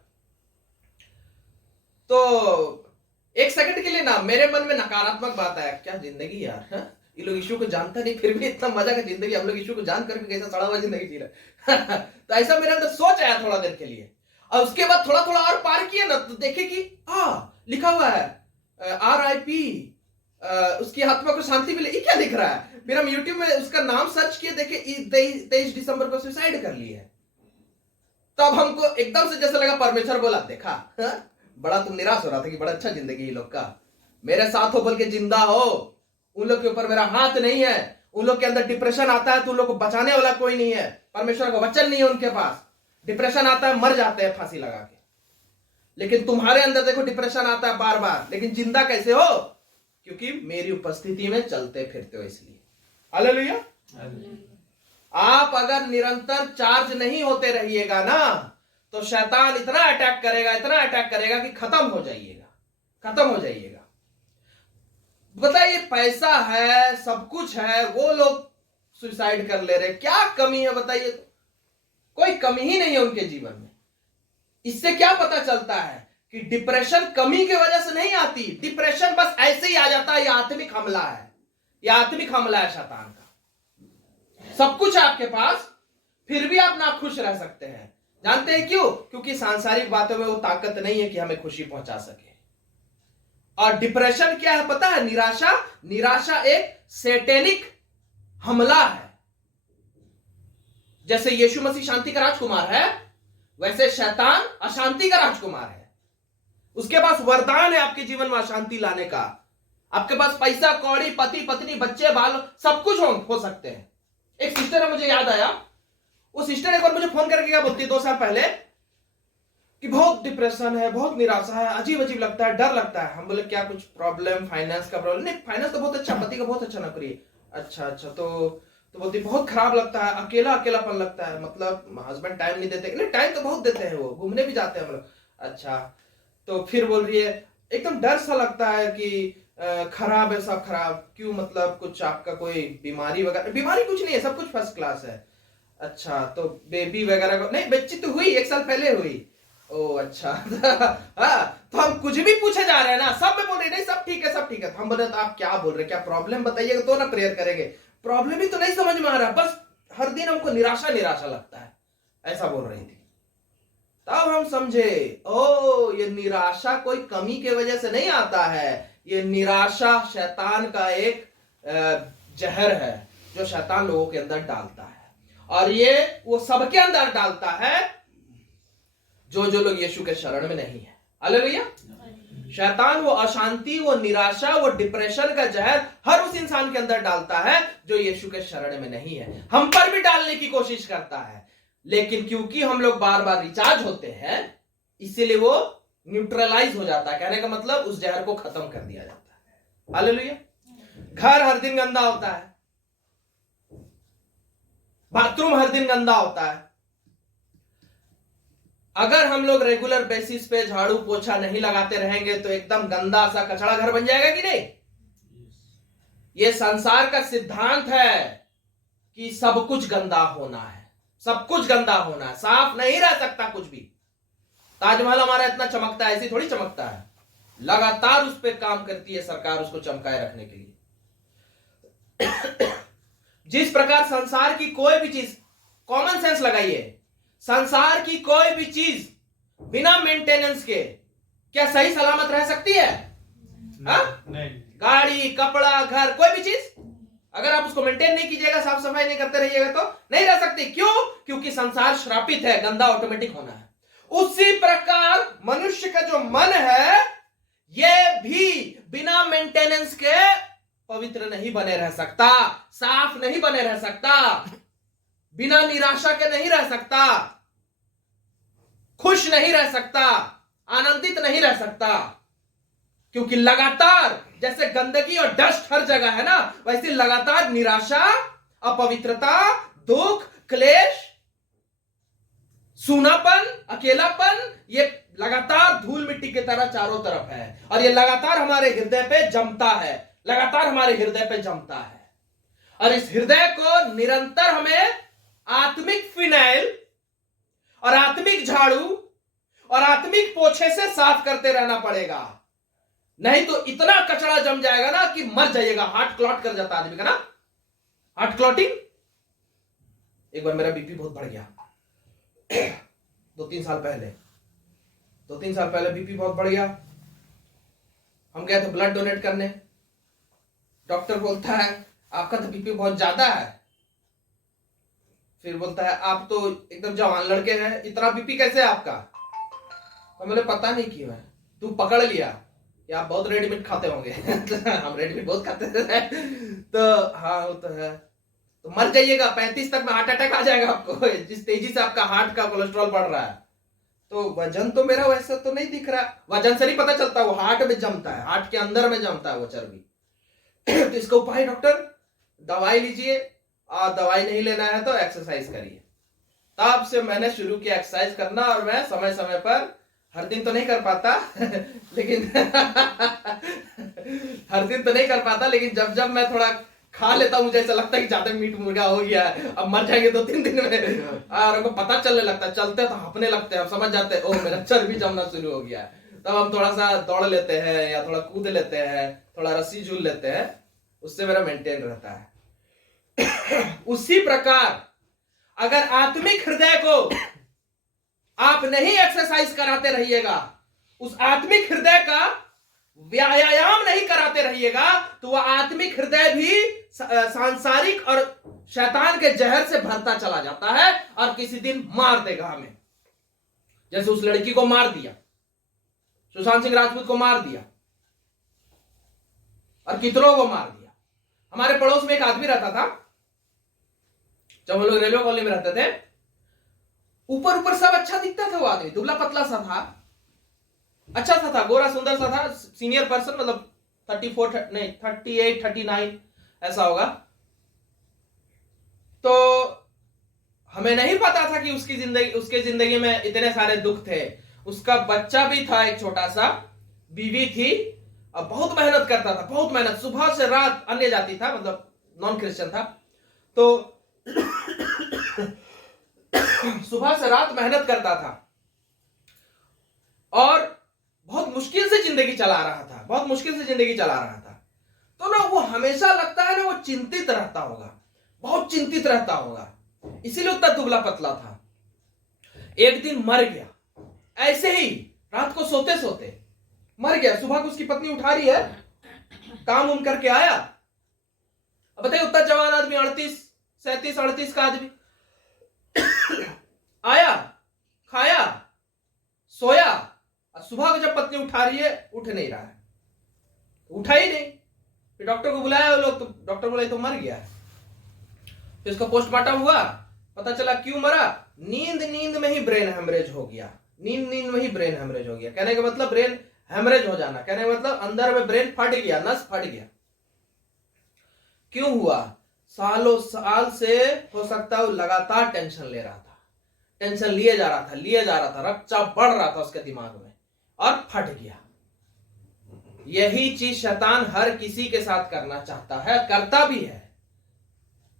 तो एक सेकंड के लिए ना मेरे मन में नकारात्मक बात आया, क्या जिंदगी यार, है? ये लोग यीशु को जानता नहीं फिर भी इतना मजा का जिंदगी, हम लोग यीशु को जान कर भी कैसा सड़ा हुआ जिंदगी जी रहे। तो ऐसा मेरे अंदर सोच आया थोड़ा देर के लिए, और उसके बाद थोड़ा थोड़ा और पार किया ना तो देखे कि लिखा हुआ है RIP, उसकी आत्मा को शांति मिले। ये क्या दिख रहा है? फिर हम यूट्यूब में उसका नाम सर्च किए, देखे 23 दिसंबर को सुसाइड कर ली है। तब हमको एकदम से जैसे लगा परमेश्वर बोला, देखा बड़ा तुम निराश हो रहा था कि बड़ा अच्छा जिंदगी लोग का, मेरे साथ हो बोल के जिंदा हो, उन लोग के ऊपर मेरा हाथ नहीं है, उन लोग के अंदर डिप्रेशन आता है तो उन लोग को बचाने वाला कोई नहीं है, परमेश्वर का वचन नहीं है उनके पास, डिप्रेशन आता है मर जाते हैं फांसी लगा के। लेकिन तुम्हारे अंदर देखो डिप्रेशन आता है बार बार, लेकिन जिंदा कैसे हो? क्योंकि मेरी उपस्थिति में चलते फिरते हो, इसलिए। हालेलुया। आप अगर निरंतर चार्ज नहीं होते रहिएगा ना तो शैतान इतना अटैक करेगा कि खत्म हो जाइएगा। बताइए, पैसा है, सब कुछ है, वो लोग सुसाइड कर ले रहे, क्या कमी है बताइए? कोई कमी ही नहीं है उनके जीवन में। इससे क्या पता चलता है कि डिप्रेशन कमी की वजह से नहीं आती, डिप्रेशन बस ऐसे ही आ जाता है। ये आत्मिक हमला है शैतान का। सब कुछ है आपके पास, फिर भी आप ना खुश रह सकते हैं। जानते हैं क्यों? क्योंकि सांसारिक बातों में वो ताकत नहीं है कि हमें खुशी पहुंचा सके। और डिप्रेशन क्या है पता है? निराशा एक सैटेनिक हमला है। जैसे यीशु मसीह शांति का राजकुमार है, वैसे शैतान अशांति का राजकुमार है। उसके पास वरदान है आपके जीवन में अशांति लाने का। आपके पास पैसा कौड़ी, पति पत्नी, बच्चे बाल सब कुछ हो सकते हैं। एक सिस्टर है, मुझे याद आया, वो सिस्टर एक बार मुझे फोन करके क्या बोलती है 2 साल पहले कि बहुत डिप्रेशन है, बहुत निराशा है, अजीब लगता है, डर लगता है। हम बोले क्या कुछ प्रॉब्लम, फाइनेंस का प्रॉब्लम? नहीं, फाइनेंस तो बहुत अच्छा, पति का बहुत अच्छा नौकरी है। अच्छा तो बोलती बहुत खराब लगता है, अकेलापन लगता है, मतलब हस्बैंड टाइम नहीं देते। नहीं, टाइम तो बहुत देते हैं, वो घूमने भी जाते हैं हम लोग। अच्छा, तो फिर बोल रही है एकदम डर सा लगता है कि खराब है, सब खराब क्यों, मतलब कुछ आपका कोई बीमारी वगैरह? बीमारी कुछ नहीं है, सब कुछ फर्स्ट क्लास है। अच्छा, तो बेबी वगैरह नहीं, बच्ची तो हुई 1 साल पहले हुई। ओ अच्छा। हाँ, तो हम कुछ भी पूछे जा रहे हैं ना, सब में बोल रहे नहीं सब ठीक है। तो हम बोले तो आप क्या बोल रहे, क्या प्रॉब्लम बताइएगा तो ना प्रेयर करेंगे। प्रॉब्लम ही तो नहीं समझ में आ रहा, बस हर दिन हमको निराशा लगता है, ऐसा बोल रही थी। तब हम समझे, ओ ये निराशा कोई कमी के वजह से नहीं आता है, ये निराशा शैतान का एक जहर है जो शैतान लोगों के अंदर डालता है। और ये वो सबके अंदर डालता है जो लोग यीशु के शरण में नहीं है। हालेलुया। शैतान वो अशांति, वो निराशा, वो डिप्रेशन का जहर हर उस इंसान के अंदर डालता है जो यीशु के शरण में नहीं है। हम पर भी डालने की कोशिश करता है, लेकिन क्योंकि हम लोग बार बार रिचार्ज होते हैं, इसीलिए वो न्यूट्रलाइज हो जाता है। कहने का मतलब उस जहर को खत्म कर दिया जाता है। हालेलुया। घर हर दिन गंदा होता है, बाथरूम हर दिन गंदा होता है। अगर हम लोग रेगुलर बेसिस पे झाड़ू पोछा नहीं लगाते रहेंगे तो एकदम गंदा सा कचड़ा घर बन जाएगा कि नहीं। ये संसार का सिद्धांत है कि सब कुछ गंदा होना है, सब कुछ गंदा होना है, साफ नहीं रह सकता कुछ भी। ताजमहल हमारा इतना चमकता है, ऐसी थोड़ी चमकता है, लगातार उस पर काम करती है सरकार उसको चमकाए रखने के लिए। जिस प्रकार संसार की कोई भी चीज, कॉमन सेंस लगाइए, संसार की कोई भी चीज बिना मेंटेनेंस के क्या सही सलामत रह सकती है? नहीं। गाड़ी, कपड़ा, घर, कोई भी चीज अगर आप उसको मेंटेन नहीं कीजिएगा, साफ सफाई नहीं करते रहिएगा तो नहीं रह सकती। क्यों? क्योंकि संसार श्रापित है, गंदा ऑटोमेटिक होना है। उसी प्रकार मनुष्य का जो मन है यह भी बिना मेंटेनेंस के पवित्र नहीं बने रह सकता, साफ नहीं बने रह सकता, बिना निराशा के नहीं रह सकता, खुश नहीं रह सकता, आनंदित नहीं रह सकता। क्योंकि लगातार जैसे गंदगी और डस्ट हर जगह है ना, वैसे लगातार निराशा, अपवित्रता, दुख, क्लेश, सूनापन, अकेलापन, ये लगातार धूल मिट्टी की तरह चारों तरफ है और ये लगातार हमारे हृदय पे जमता है, लगातार हमारे हृदय पे जमता है। और इस हृदय को निरंतर हमें आत्मिक फिनाइल और आत्मिक झाड़ू और आत्मिक पोछे से साफ करते रहना पड़ेगा, नहीं तो इतना कचरा जम जाएगा ना कि मर जाइएगा। हार्ट क्लॉट कर जाता आदमी का ना, हार्ट क्लॉटिंग। एक बार मेरा बीपी बहुत बढ़ गया 2-3 साल पहले बीपी बहुत बढ़ गया। हम गए थे ब्लड डोनेट करने, डॉक्टर बोलता है आपका तो बीपी बहुत ज्यादा है। फिर बोलता है आप तो एकदम जवान लड़के हैं, इतना बीपी कैसे है आपका? तो मुझे पता नहीं क्यों है, तू पकड़ लिया कि आप बहुत रेडीमेड खाते होंगे हम रेडीमेड बहुत खाते थे तो हाँ वो तो है, तो मर जाइएगा 35 तक में हार्ट अटैक आ जाएगा आपको, जिस तेजी से आपका हार्ट का कोलेस्ट्रॉल बढ़ रहा है। तो वजन तो मेरा वैसा तो नहीं दिख रहा, वजन से नहीं पता चलता, वो हार्ट में जमता है, हार्ट के अंदर में जमता है वो चर्बी तो इसका उपाय डॉक्टर दवाई लीजिए, और दवाई नहीं लेना है तो एक्सरसाइज करिए। तब से मैंने शुरू किया एक्सरसाइज करना, और मैं समय समय पर, हर दिन तो नहीं कर पाता लेकिन हर दिन तो नहीं कर पाता, लेकिन जब जब मैं थोड़ा खा लेता हूँ, मुझे ऐसा लगता है कि ज्यादा मीट मुर्गा हो गया है, अब मर जाएंगे 2-3 दिन में, और हमको पता चलने लगता है, चलते तो हाँफने लगते हैं, हम समझ जाते हैं ओह मेरा चर्बी जमना शुरू हो गया है। तब हम थोड़ा सा दौड़ लेते हैं या थोड़ा कूद लेते हैं, थोड़ा रस्सी झूल लेते हैं, उससे मेरा मेंटेन रहता है। उसी प्रकार अगर आत्मिक हृदय को आप नहीं एक्सरसाइज कराते रहिएगा, उस आत्मिक हृदय का व्यायाम नहीं कराते रहिएगा, तो वह आत्मिक हृदय भी सांसारिक और शैतान के जहर से भरता चला जाता है और किसी दिन मार देगा हमें। जैसे उस लड़की को मार दिया, सुशांत सिंह राजपूत को मार दिया, और कितनों को मार दिया। हमारे पड़ोस में एक आदमी रहता था, जब हम लोग रेलवे कॉलोनी में रहते थे, ऊपर ऊपर सब अच्छा दिखता था, वो आदमी दुबला पतला सा था, अच्छा सा था, गोरा सुंदर सा था, सीनियर पर्सन, मतलब 38 39 ऐसा होगा। तो हमें नहीं पता था कि उसके जिंदगी में इतने सारे दुख थे। उसका बच्चा भी था एक छोटा सा, बीवी थी, और बहुत मेहनत करता था, बहुत मेहनत, सुबह से रात, अन्य जाति था, मतलब नॉन क्रिश्चियन था, तो सुबह से रात मेहनत करता था और बहुत मुश्किल से जिंदगी चला रहा था, बहुत मुश्किल से जिंदगी चला रहा था। तो ना वो हमेशा लगता है ना वो चिंतित रहता होगा, बहुत चिंतित रहता होगा, इसीलिए उतना दुबला पतला था। एक दिन मर गया, ऐसे ही रात को सोते सोते मर गया। सुबह को उसकी पत्नी उठा रही है, काम उम करके आया, अब बताइए उतना जवान आदमी, 37-38 का आदमी आया, खाया, सोया, और सुबह को जब पत्नी उठा रही है, उठ नहीं रहा है, उठा ही नहीं। फिर डॉक्टर को बुलाया वो लोग, तो डॉक्टर बोला तो मर गया है। फिर इसका पोस्टमार्टम हुआ, पता चला क्यों मरा, नींद में ही ब्रेन हेमरेज हो गया, नींद में ही ब्रेन हेमरेज हो गया। कहने का मतलब ब्रेन हेमरेज हो जाना, कहने का मतलब अंदर में ब्रेन फट गया, नस फट गया। क्यों हुआ? सालों साल से हो सकता है वो लगातार टेंशन ले रहा था, टेंशन लिए जा रहा था, रक्तचाप बढ़ रहा था उसके दिमाग में और फट गया। यही चीज शैतान हर किसी के साथ करना चाहता है, करता भी है।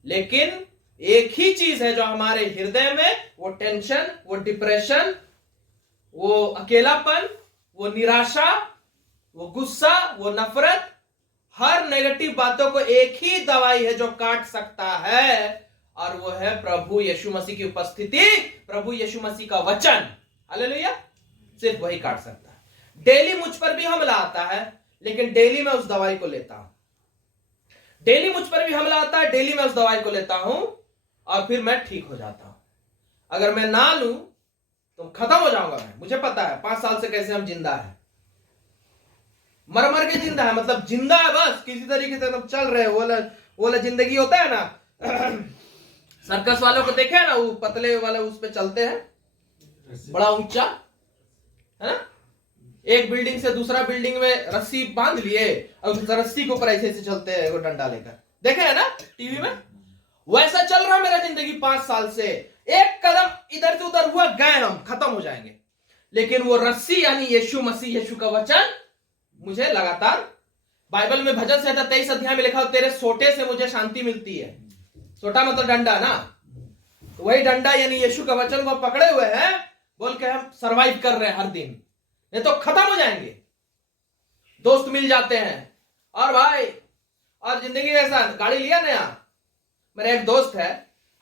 लेकिन एक ही चीज है जो हमारे हृदय में, वो टेंशन, वो डिप्रेशन, वो अकेलापन, वो निराशा, वो गुस्सा, वो नफरत, हर नेगेटिव बातों को एक ही दवाई है जो काट सकता है, और वो है प्रभु यीशु मसीह की उपस्थिति, प्रभु यीशु मसीह का वचन। हालेलुया। सिर्फ वही काट सकता है। डेली मुझ पर भी हमला आता है, लेकिन डेली मैं उस दवाई को लेता हूं। डेली मुझ पर भी हमला आता है, डेली मैं उस दवाई को लेता हूं और फिर मैं ठीक हो जाता हूं। अगर मैं ना लूं तो खत्म हो जाऊंगा मैं। मुझे पता है 5 साल से कैसे हम जिंदा है, मर मर के जिंदा है, मतलब जिंदा है बस, किसी तरीके से मतलब चल रहे। वो वाला जिंदगी होता है ना, सर्कस वालों को देखे है ना, वो पतले वाले उस पे चलते हैं, बड़ा ऊंचा है ना, एक बिल्डिंग से दूसरा बिल्डिंग में रस्सी बांध लिए और उस रस्सी के ऊपर ऐसे ऐसे चलते हैं, वो डंडा लेकर, देखे है ना टीवी में। वैसा चल रहा मेरा जिंदगी 5 साल से, एक कदम इधर से उधर हुआ गए, हम खत्म हो जाएंगे। लेकिन वो रस्सी यानी यीशु मसीह, यीशु का वचन मुझे लगातार, बाइबल में भजन संहिता 23 अध्याय में लिखा, तेरे सोटे से मुझे शांति मिलती है। सोटा मतलब डंडा ना, तो वही डंडा यानी यीशु का वचन को पकड़े हुए हैं, बोल के हम सरवाइव कर रहे हैं हर दिन, नहीं तो खत्म हो जाएंगे। दोस्त मिल जाते हैं और भाई, और जिंदगी ऐसा, गाड़ी लिया नया, मेरा एक दोस्त है,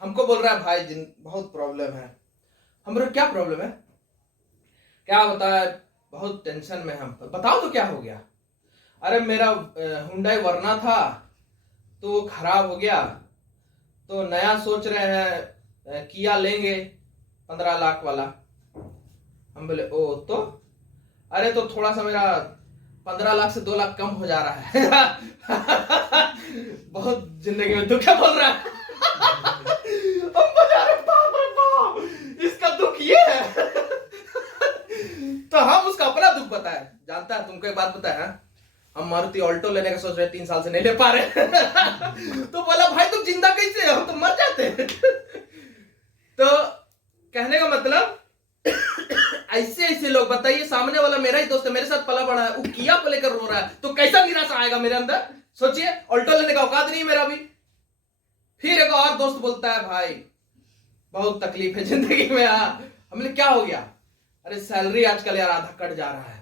हमको बोल रहा है भाई बहुत प्रॉब्लम है। हम बोले क्या प्रॉब्लम है, क्या बता, बहुत टेंशन में हम। बताओ तो क्या हो गया। अरे मेरा हुंडई वरना था तो वो खराब हो गया, तो नया सोच रहे हैं किया लेंगे 15 लाख वाला। हम बोले ओ, तो अरे तो थोड़ा सा मेरा 15 लाख से 2 लाख कम हो जा रहा है। बहुत जिंदगी में दुख है बोल रहा है। हम बजा रहे, बाप रे बाप, इसका दुख ये है। तो हम उसका अपना दुख बताए। जानता है, तुमको एक बात पता है, हम मारुति ऑल्टो लेने का सोच रहे 3 साल से नहीं ले पा रहे। तो बोला भाई तुम जिंदा कैसे, हम तो मर जाते। तो कहने का मतलब ऐसे ऐसे लोग, बताइए, सामने वाला मेरा ही दोस्त है, मेरे साथ पला बड़ा है, वो किया को लेकर रो रहा है, तो कैसा निराशा आएगा मेरे अंदर। सोचिए, ऑल्टो लेने का औकात नहीं है मेरा भी। फिर एक और दोस्त बोलता है भाई बहुत तकलीफ है जिंदगी में। हमने क्या हो गया, अरे सैलरी आजकल यार आधा कट जा रहा है।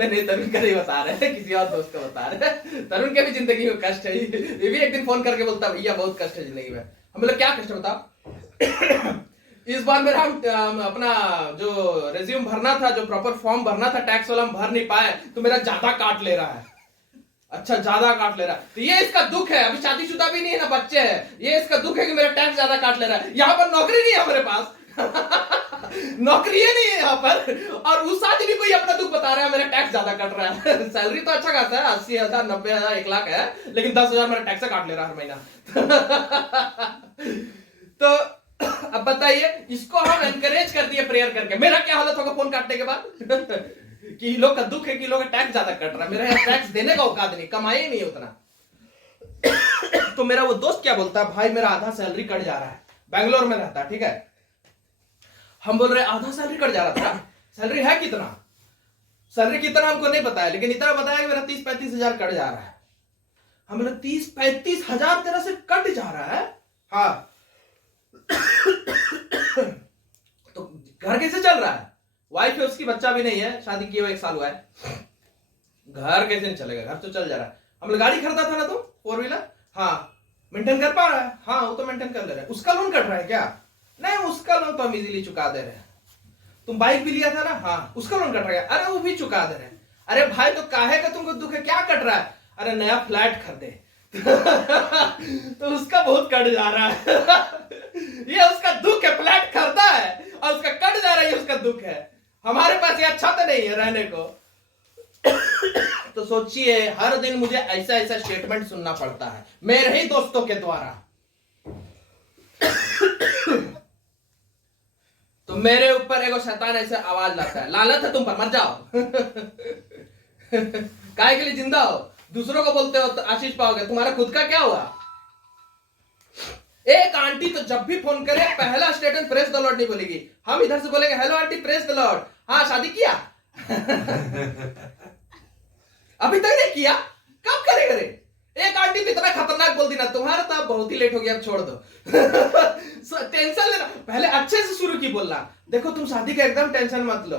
नहीं, तरुण का नहीं बता रहे, किसी और दोस्त का बता रहे। तरुण के भी जिंदगी में कष्ट है, ये भी एक दिन फोन करके बोलता भैया बहुत कष्ट है जिंदगी में। हम बोले क्या कष्ट बताओ। इस बार मेरा अपना जो रेज्यूम भरना था, जो प्रॉपर फॉर्म भरना था टैक्स वाला, हम भर नहीं पाए, तो मेरा ज्यादा काट ले रहा है। अच्छा, ज्यादा काट ले रहा है, तो ये इसका दुख है। अभी शादीशुदा भी नहीं है ना, बच्चे हैं, ये इसका दुख है कि मेरा टैक्स ज्यादा काट ले रहा है। यहाँ पर नौकरी नहीं है हमारे पास। नौकरी नहीं है यहाँ पर, और उस आदमी को अपना दुख बता रहा है मेरा टैक्स ज्यादा कट रहा है। सैलरी तो अच्छा खासा है, 80,000, 90,000, 1 लाख है, लेकिन 10,000 मेरा टैक्स काट ले रहा है हर महीना। तो अब बताइए, इसको हम एनकरेज कर दिए प्रेयर करके। मेरा क्या हालत होगा फोन काटने के बाद। कि लोग का दुख है कि लोग टैक्स ज्यादा कट रहा है, मेरा यहाँ टैक्स देने का औकात नहीं, कमाई नहीं उतना। तो मेरा वो दोस्त क्या बोलता है, भाई मेरा आधा सैलरी कट जा रहा है, बैंगलोर में रहता है, ठीक है। हम बोल रहे आधा सैलरी कट जा रहा था, सैलरी है कितना, सैलरी कितना हमको नहीं पता है, लेकिन इतना बताया कि मेरा 30-35 हजार कट जा रहा है। हम बोले 30-35 हजार तेरा से कट जा रहा है। हाँ। तो घर कैसे चल रहा है, वाइफ है उसकी, बच्चा भी नहीं है, शादी किए हुए 1 साल हुआ है, घर कैसे नहीं चलेगा, घर तो चल जा रहा है। हम लोग गाड़ी खरीदा था ना, तो 4 व्हीलर, हाँ, मेंटेन कर पा रहा है, हाँ वो तो मेंटेन कर ले रहा है। उसका लोन कट रहा है क्या, नहीं उसका लोन तो हम इजीली चुका दे रहे हैं। तुम बाइक भी लिया था ना, हाँ उसका लोन कट रहा है, अरे वो भी चुका दे रहे हैं। अरे भाई तो काहे का तुमको दुख है, क्या कट रहा है, अरे नया फ्लैट खरीदे। तो उसका बहुत कट जा रहा है। ये उसका दुख है, फ्लैट खरीदा है और उसका कट जा रहा है, ये उसका दुख है। हमारे पास ये अच्छा तो नहीं है रहने को। तो सोचिए, हर दिन मुझे ऐसा ऐसा स्टेटमेंट सुनना पड़ता है मेरे ही दोस्तों के द्वारा। तो मेरे ऊपर एगो शैतान ऐसे आवाज लाता है, लालत है तुम पर, मर जाओ। काहे के लिए जिंदा हो, दूसरों को बोलते हो तो आशीष पाओगे, तुम्हारा खुद का क्या हुआ? एक आंटी तो जब भी फोन करे पहला स्टेटमेंट प्रेज द लॉर्ड नहीं बोलेगी, हम इधर से बोलेंगे hello aunty praise the Lord, हाँ शादी किया? अभी तक नहीं किया, कब करेगा रे? एक आंटी तो इतना खतरनाक बोल दी ना, तुम्हारा तो बहुत ही लेट हो गया, अब छोड़ दो। टेंशन लेना, पहले अच्छे से शुरू की बोलना, देखो तुम शादी का एकदम टेंशन मत लो।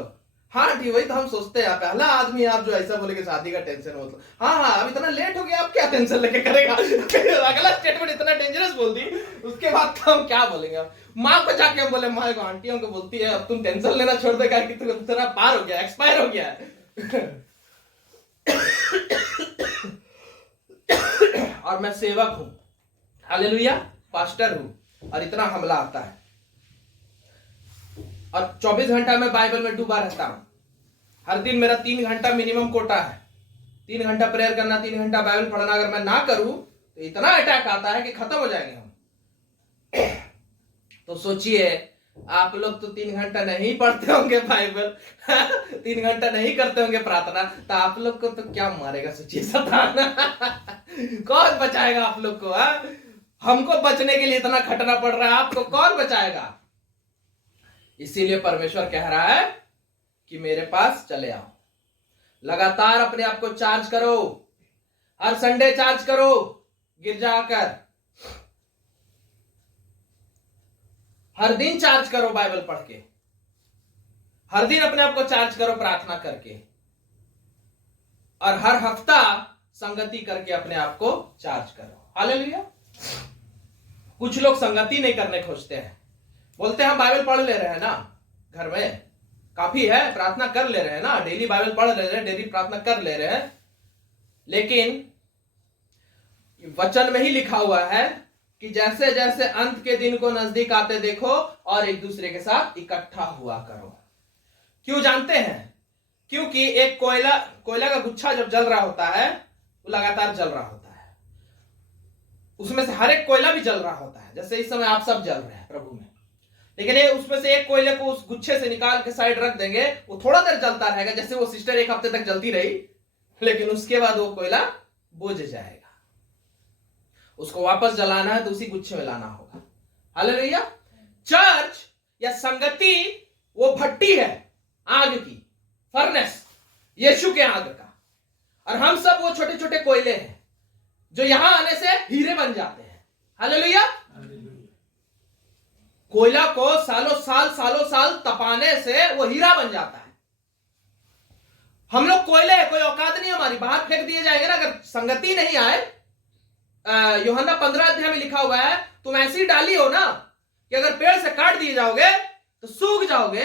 हाँ आंटी वही तो हम सोचते हैं, पहला आदमी आप जो ऐसा बोले कि शादी का टेंशन मत लो। हाँ हाँ अब इतना लेट हो गया, अब क्या टेंशन लेके करेगा? अगला स्टेटमेंट इतना डेंजरस बोल दी, उसके बाद तो हम क्या बोलेंगे? माँ को जाके हम बोले, माँ को आंटियों को बोलती है अब तुम टेंशन लेना छोड़ देगा कि तुम इतना पार हो गया, एक्सपायर हो गया है। और मैं सेवक हूं, हालेलुया, पास्टर हूं, और इतना हमला आता है, और 24 घंटा मैं बाइबल में डूबा रहता हूं। हर दिन मेरा 3 घंटा मिनिमम कोटा है, 3 घंटा प्रेयर करना, 3 घंटा बाइबल पढ़ना। अगर मैं ना करूं तो इतना अटैक आता है कि खत्म हो जाएंगे हम। तो सोचिए, आप लोग तो 3 घंटा नहीं पढ़ते होंगे बाइबल, 3 घंटा नहीं करते होंगे प्रार्थना, तो आप लोग को तो क्या मारेगा सोचिए शैतान। कौन बचाएगा आप लोग को? हमको बचने के लिए इतना खटना पड़ रहा है, आपको कौन बचाएगा? इसीलिए परमेश्वर कह रहा है कि मेरे पास चले आओ, लगातार अपने आप को चार्ज करो, हर संडे चार्ज करो, गिरजा आकर हर दिन चार्ज करो, बाइबल पढ़ के हर दिन अपने आप को चार्ज करो, प्रार्थना करके, और हर हफ्ता संगति करके अपने आप को चार्ज करो। हालेलुया। कुछ लोग संगति नहीं करने खोजते हैं, बोलते हैं हम बाइबल पढ़ ले रहे हैं ना, घर में काफी है, प्रार्थना कर ले रहे हैं ना, डेली बाइबल पढ़ ले रहे हैं, डेली प्रार्थना कर ले रहे हैं, लेकिन वचन में ही लिखा हुआ है कि जैसे जैसे अंत के दिन को नजदीक आते देखो और एक दूसरे के साथ इकट्ठा हुआ करो। क्यों जानते हैं? क्योंकि एक कोयला का गुच्छा जब जल रहा होता है वो लगातार जल रहा होता है, उसमें से हर एक कोयला भी जल रहा होता है, जैसे इस समय आप सब जल रहे हैं प्रभु में, लेकिन ये उसमें से एक कोयले को उस गुच्छे से निकाल के साइड रख देंगे, वो थोड़ा देर जलता रहेगा, जैसे वो सिस्टर 1 हफ्ते तक जलती रही, लेकिन उसके बाद वो कोयला बुझ जाएगा। उसको वापस जलाना है तो उसी गुच्छे में लाना होगा। हालेलुया। चर्च या संगति वो भट्टी है, आग की, फर्नेस, यीशु के आग का, और हम सब वो छोटे छोटे कोयले हैं जो यहां आने से हीरे बन जाते हैं। हालेलुया। कोयला को सालों साल तपाने से वो हीरा बन जाता है। हम लोग कोयले हैं, कोई औकात नहीं हमारी, बाहर फेंक दिए जाएंगे ना अगर संगति नहीं आए। यूहन्ना 15 अध्याय में लिखा हुआ है, तुम ऐसी डाली हो ना कि अगर पेड़ से काट दिए जाओगे तो सूख जाओगे,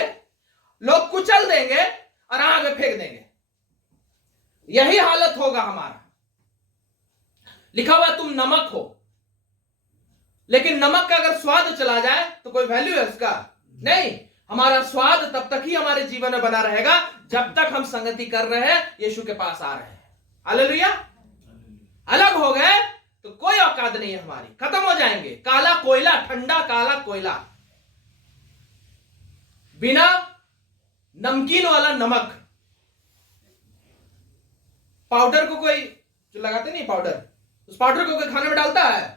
लोग कुचल देंगे और आग में फेंक देंगे। यही हालत होगा हमारा। लिखा हुआ तुम नमक हो, लेकिन नमक का अगर स्वाद चला जाए तो कोई वैल्यू है उसका? नहीं। हमारा स्वाद तब तक ही हमारे जीवन में बना रहेगा जब तक हम संगति कर रहे हैं, यीशु के पास आ रहे हैं। हालेलुया। अलग हो गए तो कोई औकात नहीं है हमारी, खत्म हो जाएंगे। काला कोयला, ठंडा काला कोयला, बिना नमकीन वाला नमक। पाउडर को कोई जो लगाते नहीं पाउडर, उस पाउडर को कोई खाने में डालता है?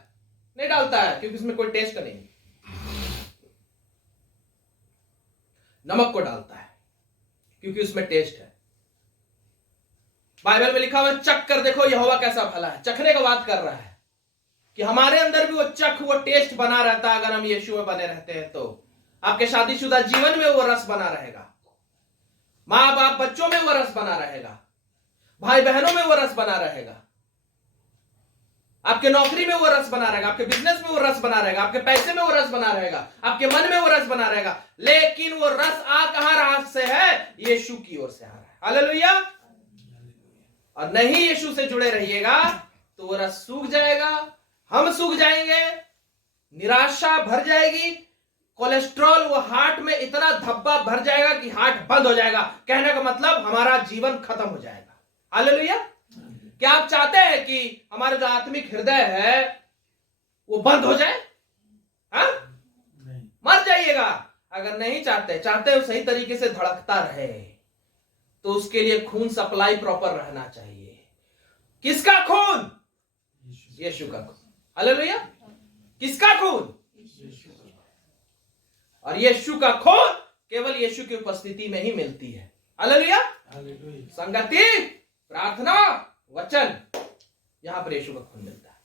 नहीं डालता है, क्योंकि उसमें कोई टेस्ट नहीं। नमक को डालता है क्योंकि उसमें टेस्ट है। बाइबल में लिखा हुआ है, चख कर देखो यहोवा कैसा भला है। चखने का बात कर रहा है कि हमारे अंदर भी वो चख, वो टेस्ट बना रहता है। अगर हम यीशु में बने रहते हैं तो आपके शादीशुदा जीवन में वो रस बना रहेगा, मां बाप बच्चों में वो रस बना रहेगा, भाई बहनों में वो रस बना रहेगा, आपके नौकरी में वो रस बना रहेगा, आपके बिजनेस में वो रस बना रहेगा, आपके पैसे में वो रस बना रहेगा, आपके मन में वो रस बना रहेगा। लेकिन वो रस आ कहां रहा से है? यीशु की ओर से आ रहा है। हालेलुया। और नहीं यीशु से जुड़े रहिएगा तो वो रस सूख जाएगा, हम सूख जाएंगे, निराशा भर जाएगी, कोलेस्ट्रॉल वो हार्ट में इतना धब्बा भर जाएगा कि हार्ट बंद हो जाएगा। कहने का मतलब हमारा जीवन खत्म हो जाएगा। हालेलुया। क्या आप चाहते हैं कि हमारा जो आत्मिक हृदय है वो बंद हो जाए? हाँ? मर जाइएगा। अगर नहीं चाहते हो सही तरीके से धड़कता रहे, तो उसके लिए खून सप्लाई प्रॉपर रहना चाहिए। किसका खून? यीशु का खून। हालेलुया। किसका खून? और यीशु का खून केवल यीशु की उपस्थिति में ही मिलती है। हालेलुया। संगति, प्रार्थना, वचन, यहां पर यीशु का खून मिलता है।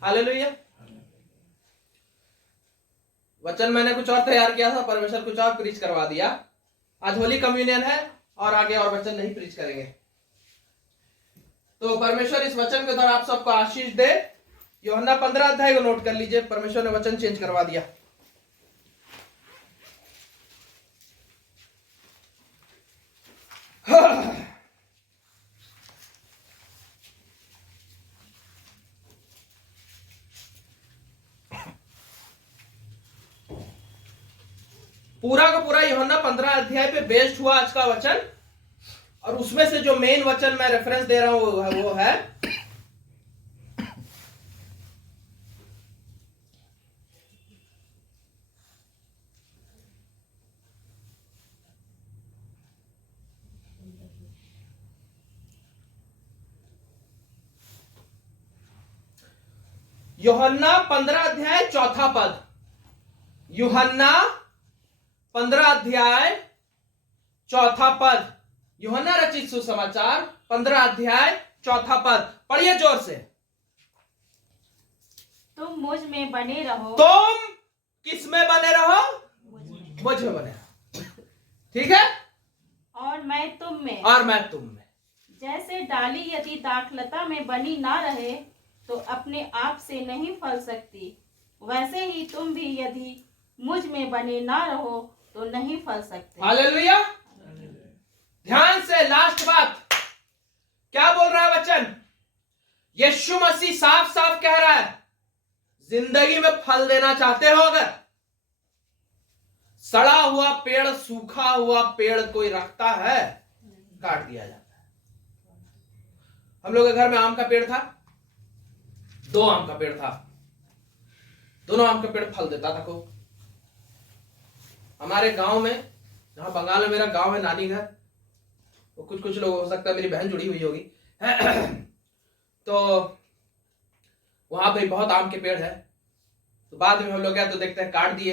हालेलुया। वचन मैंने कुछ और तैयार किया था, परमेश्वर कुछ और प्रीच करवा दिया। आज होली कम्युनियन है और आगे और वचन नहीं प्रीच करेंगे। तो परमेश्वर इस वचन के द्वारा आप सबको आशीष दे। यूहन्ना 15 अध्याय को नोट कर लीजिए। परमेश्वर ने वचन चेंज करवा दिया। पूरा का पूरा यूहन्ना 15 अध्याय पे बेस्ड हुआ आज का वचन। और उसमें से जो मेन वचन मैं रेफरेंस दे रहा हूं वो है यूहन्ना 15 अध्याय 4 पद। यूहन्ना 15 अध्याय 4 पद। यूहन्ना रचित सुसमाचार 15 अध्याय 4 पद। पढ़िए जोर से। तुम मुझ में बने रहो। तुम किस में बने रहो? मुझ में बने रहो। ठीक है। और मैं तुम में। और मैं तुम में। जैसे डाली यदि दाखलता में बनी ना रहे तो अपने आप से नहीं फल सकती, वैसे ही तुम भी यदि मुझ में बने ना रहो तो नहीं फल सकते। हालेलुया। ध्यान से लास्ट बात क्या बोल रहा है वचन? यीशु मसीह साफ साफ कह रहा है, जिंदगी में फल देना चाहते हो अगर, सड़ा हुआ पेड़, सूखा हुआ पेड़ कोई रखता है, काट दिया जाता है। हम लोग के घर में आम का पेड़ था, 2 आम का पेड़ था। दोनों आम का पेड़ फल देता था खूब। हमारे गांव में, जहां बंगाल में मेरा गांव है, नानी घर, वो कुछ लोग, हो सकता है मेरी बहन जुड़ी हुई होगी तो वहां पे बहुत आम के पेड़ है। तो बाद में हम लोग गए तो देखते हैं काट दिए।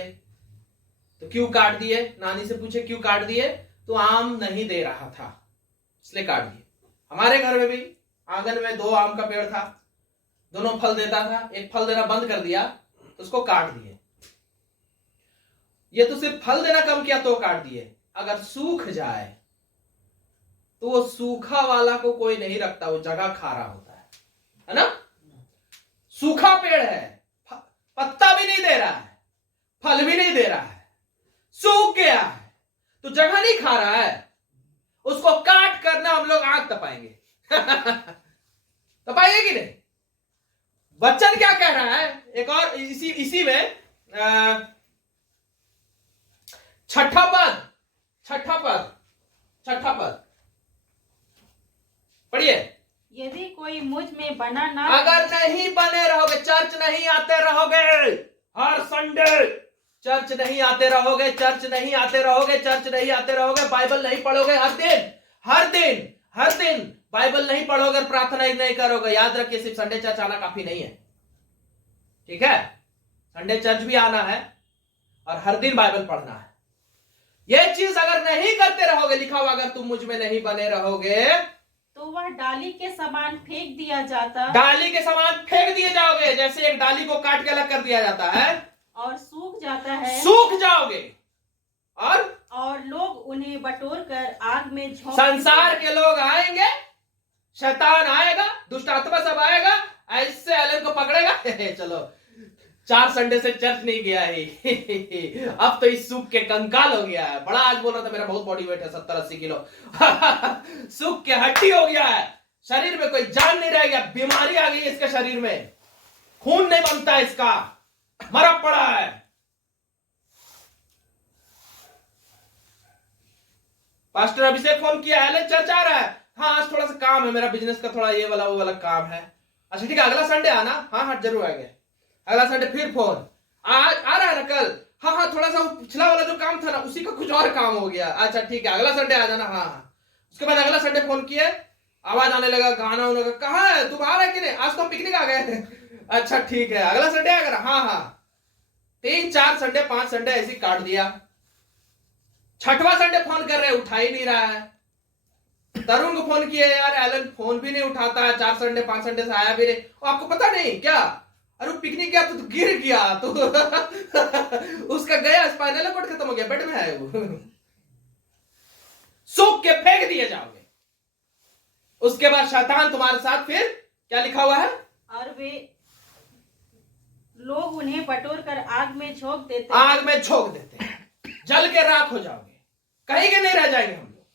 तो क्यों काट दिए? नानी से पूछे क्यों काट दिए? तो आम नहीं दे रहा था इसलिए काट दिए। हमारे घर में भी आंगन में 2 आम का पेड़ था, दोनों फल देता था। एक फल देना बंद कर दिया तो उसको काट दिए। ये तो सिर्फ फल देना कम किया तो काट दिए। अगर सूख जाए तो वो सूखा वाला को कोई नहीं रखता, वो जगह खारा होता है ना। सूखा पेड़ है, पत्ता भी नहीं दे रहा है, फल भी नहीं दे रहा है, सूख गया है तो जगह नहीं खा रहा है, उसको काट करना हम लोग आग तपाएंगे तपाएंगे कि नहीं? वचन क्या कह रहा है? एक और इसी में 6 पद पढ़िए। यदि कोई मुझ में बना ना, अगर नहीं बने रहोगे, चर्च नहीं आते रहोगे, हर संडे चर्च नहीं आते रहोगे, चर्च नहीं आते रहोगे, चर्च नहीं आते रहोगे, बाइबल नहीं पढ़ोगे, हर दिन बाइबल नहीं पढ़ोगे, प्रार्थना नहीं करोगे, याद रखिए सिर्फ संडे चर्च आना काफी नहीं है। ठीक है, संडे चर्च भी आना है और हर दिन बाइबल पढ़ना है। यह चीज अगर नहीं करते रहोगे, लिखा हुआ अगर तुम मुझ में नहीं बने रहोगे तो वह डाली के समान फेंक दिया जाता, डाली के समान फेंक दिए जाओगे। जैसे एक डाली को काट के अलग कर दिया जाता है और सूख जाता है, सूख जाओगे। और लोग उन्हें बटोर कर आग में झोंक, संसार के लोग आएंगे, शैतान आएगा, दुष्ट आत्मा सब आएगा, ऐसे एलन को पकड़ेगा चलो 4 संडे से चर्च नहीं गया है अब तो इस सूख के कंकाल हो गया है। बड़ा आज बोल रहा था मेरा बहुत बॉडी वेट है 70-80 किलो सूख के हड्डी हो गया है, शरीर में कोई जान नहीं रह गया, बीमारी आ गई इसके शरीर में, खून नहीं बनता इसका, मरा पड़ा है। पास्टर अभिषेक फोन किया है, चर्च आ रहा है? हाँ आज थोड़ा सा काम है, मेरा बिजनेस का थोड़ा ये वाला वो वाला काम है। अच्छा ठीक है, अगला संडे आना। हाँ जरूर आएंगे। अगला संडे फिर फोन, आज आ रहा है ना कल? हाँ थोड़ा सा पिछला वाला जो काम था ना उसी का कुछ और काम हो गया। अच्छा ठीक है, अगला संडे आ जाना। हाँ उसके बाद अगला संडे फोन किए, आवाज आने लगा, गाना होने लगा, कहाँ है तुम, आ रहे कि नहीं, आज तो पिकनिक आ गए अच्छा ठीक है, अगला संडे आएगा, हाँ हाँ। 3 4 संडे 5 संडे ऐसे ही काट दिया। 6वां संडे फोन कर रहे, उठा ही नहीं रहा है। तरुण को फोन किया, यार एलन फोन भी नहीं उठाता है, 4 संडे 5 संडे से आया भी नहीं। आपको पता नहीं क्या, अरे पिकनिक गया तो गिर गया तो उसका गया, स्पाइनल कॉर्ड खत्म हो गया, बेड में है वो सूख के फेंक दिए जाओगे। उसके बाद शैतान तुम्हारे साथ फिर क्या लिखा हुआ है, और वे लोग उन्हें बटोर कर आग में झोंक देते, आग में झोंक देते हैं, जल के राख हो जाओगे, कहीं के नहीं रह जाएंगे हम लोग।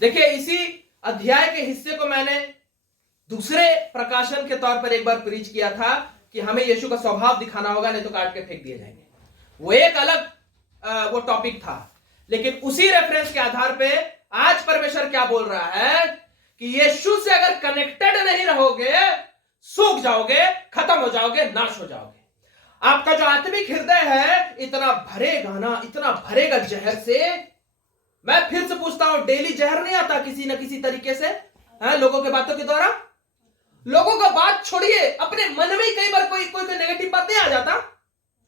देखिए इसी अध्याय के हिस्से को मैंने दूसरे प्रकाशन के तौर पर एक बार प्रीच किया था कि हमें यीशु का स्वभाव दिखाना होगा, नहीं तो काट के फेंक दिए जाएंगे। वो एक अलग वो टॉपिक था, लेकिन उसी रेफरेंस के आधार पे आज परमेश्वर क्या बोल रहा है कि यीशु से अगर कनेक्टेड नहीं रहोगे, सूख जाओगे, खत्म हो जाओगे, नाश हो जाओगे। आपका जो आत्मिक हृदय है इतना भरेगा ना, इतना भरेगा जहर से। मैं फिर से पूछता हूं, डेली जहर नहीं आता किसी न किसी तरीके से लोगों के बातों के द्वारा? लोगों का बात छोड़िए, अपने मन में ही कई बार कोई कोई नेगेटिव बात नहीं आ जाता,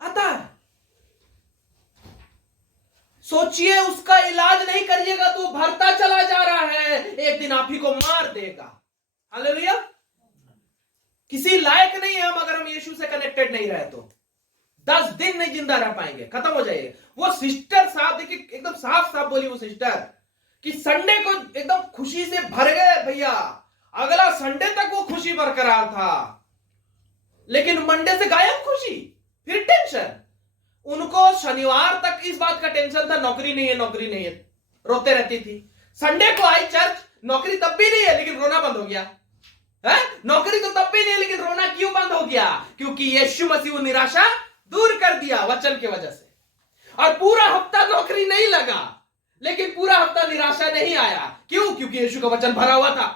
आता है। सोचिए, उसका इलाज नहीं करिएगा तो भरता चला जा रहा है, एक दिन आप ही को मार देगा। हालेलुया। किसी लायक नहीं है हम, अगर हम यीशु से कनेक्टेड नहीं रहे तो 10 दिन नहीं जिंदा रह पाएंगे, खत्म हो जाएंगे। वो सिस्टर साहब, देखिए एकदम साफ साफ बोली वो सिस्टर कि संडे को एकदम खुशी से भर गए भैया, अगला संडे तक वो खुशी बरकरार था, लेकिन मंडे से गायब खुशी, फिर टेंशन। उनको शनिवार तक इस बात का टेंशन था, नौकरी नहीं है, नौकरी नहीं है, रोते रहती थी। संडे को आई चर्च, नौकरी तब भी नहीं है लेकिन रोना बंद हो गया है। नौकरी तो तब भी नहीं है लेकिन रोना क्यों बंद हो गया? क्योंकि यीशु मसीह वो निराशा दूर कर दिया वचन की वजह से। और पूरा हफ्ता नौकरी नहीं लगा, लेकिन पूरा हफ्ता निराशा नहीं आया। क्यों? क्योंकि यीशु का वचन भरा हुआ था।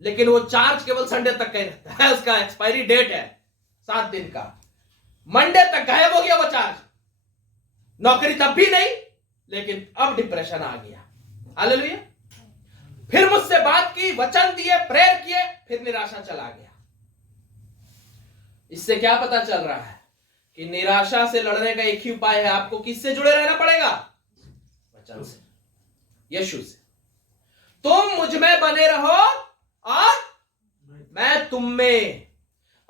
लेकिन वो चार्ज केवल संडे तक का ही रहता है, उसका एक्सपायरी डेट है 7 दिन का। मंडे तक गायब हो गया वो चार्ज, नौकरी तब भी नहीं, लेकिन अब डिप्रेशन आ गया। हालेलुया। फिर मुझसे बात की, वचन दिए, प्रेयर किए, फिर निराशा चला गया। इससे क्या पता चल रहा है कि निराशा से लड़ने का एक ही उपाय है, आपको किससे जुड़े रहना पड़ेगा? वचन से, यीशु से। तुम मुझ में बने रहो और मैं तुम में।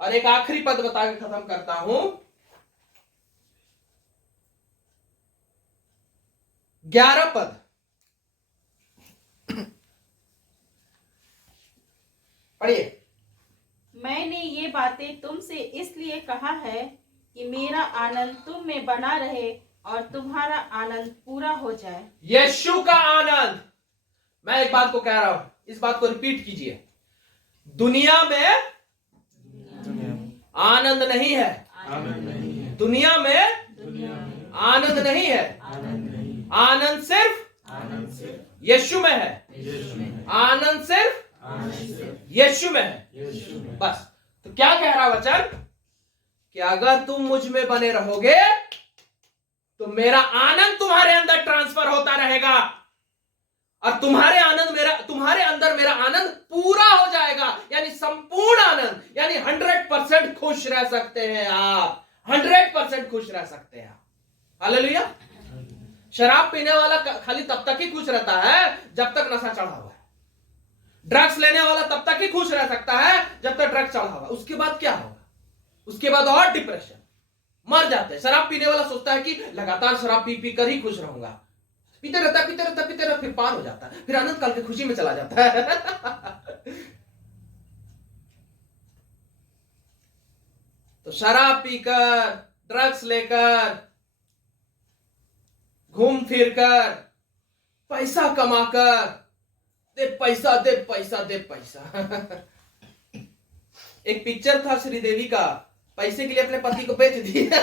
और एक आखिरी पद बता के खत्म करता हूं, 11 पद। पढ़िए। मैंने ये बातें तुमसे इसलिए कहा है कि मेरा आनंद तुम में बना रहे और तुम्हारा आनंद पूरा हो जाए। यीशु का आनंद। मैं एक बात को कह रहा हूं, इस बात को रिपीट कीजिए। दुनिया में आनंद नहीं है, आनंद नहीं है, दुनिया में दुनिया में आनंद नहीं है, आनंद नहीं, आनंद सिर्फ आनंद सिर्फ यीशु में है। यीशु में, आनंद सिर्फ आनंद सिर्फ यीशु में है। यीशु में। बस। तो क्या कह रहा वचन कि अगर तुम मुझ में बने रहोगे तो मेरा आनंद तुम्हारे अंदर ट्रांसफर होता रहेगा और तुम्हारे अंदर मेरा आनंद पूरा हो जाएगा, यानी संपूर्ण आनंद, यानी 100% खुश रह सकते हैं आप, 100% खुश रह सकते हैं आप। हालेलुया। शराब पीने वाला खाली तब तक ही खुश रहता है जब तक नशा चढ़ा हुआ है। ड्रग्स लेने वाला तब तक ही खुश रह सकता है जब तक ड्रग्स चढ़ा हुआ। उसके बाद क्या होगा? उसके बाद और डिप्रेशन, मर जाते हैं। शराब पीने वाला सोचता है कि लगातार शराब पी पी कर ही खुश रहूंगा, पीते रहता है, फिर पार हो जाता है, फिर अनंत काल की खुशी में चला जाता है। तो शराब पीकर, ड्रग्स लेकर, घूम फिर कर, पैसा कमाकर, दे पैसा दे पैसा दे पैसा। एक पिक्चर था श्रीदेवी का, पैसे के लिए अपने पति को बेच दिया।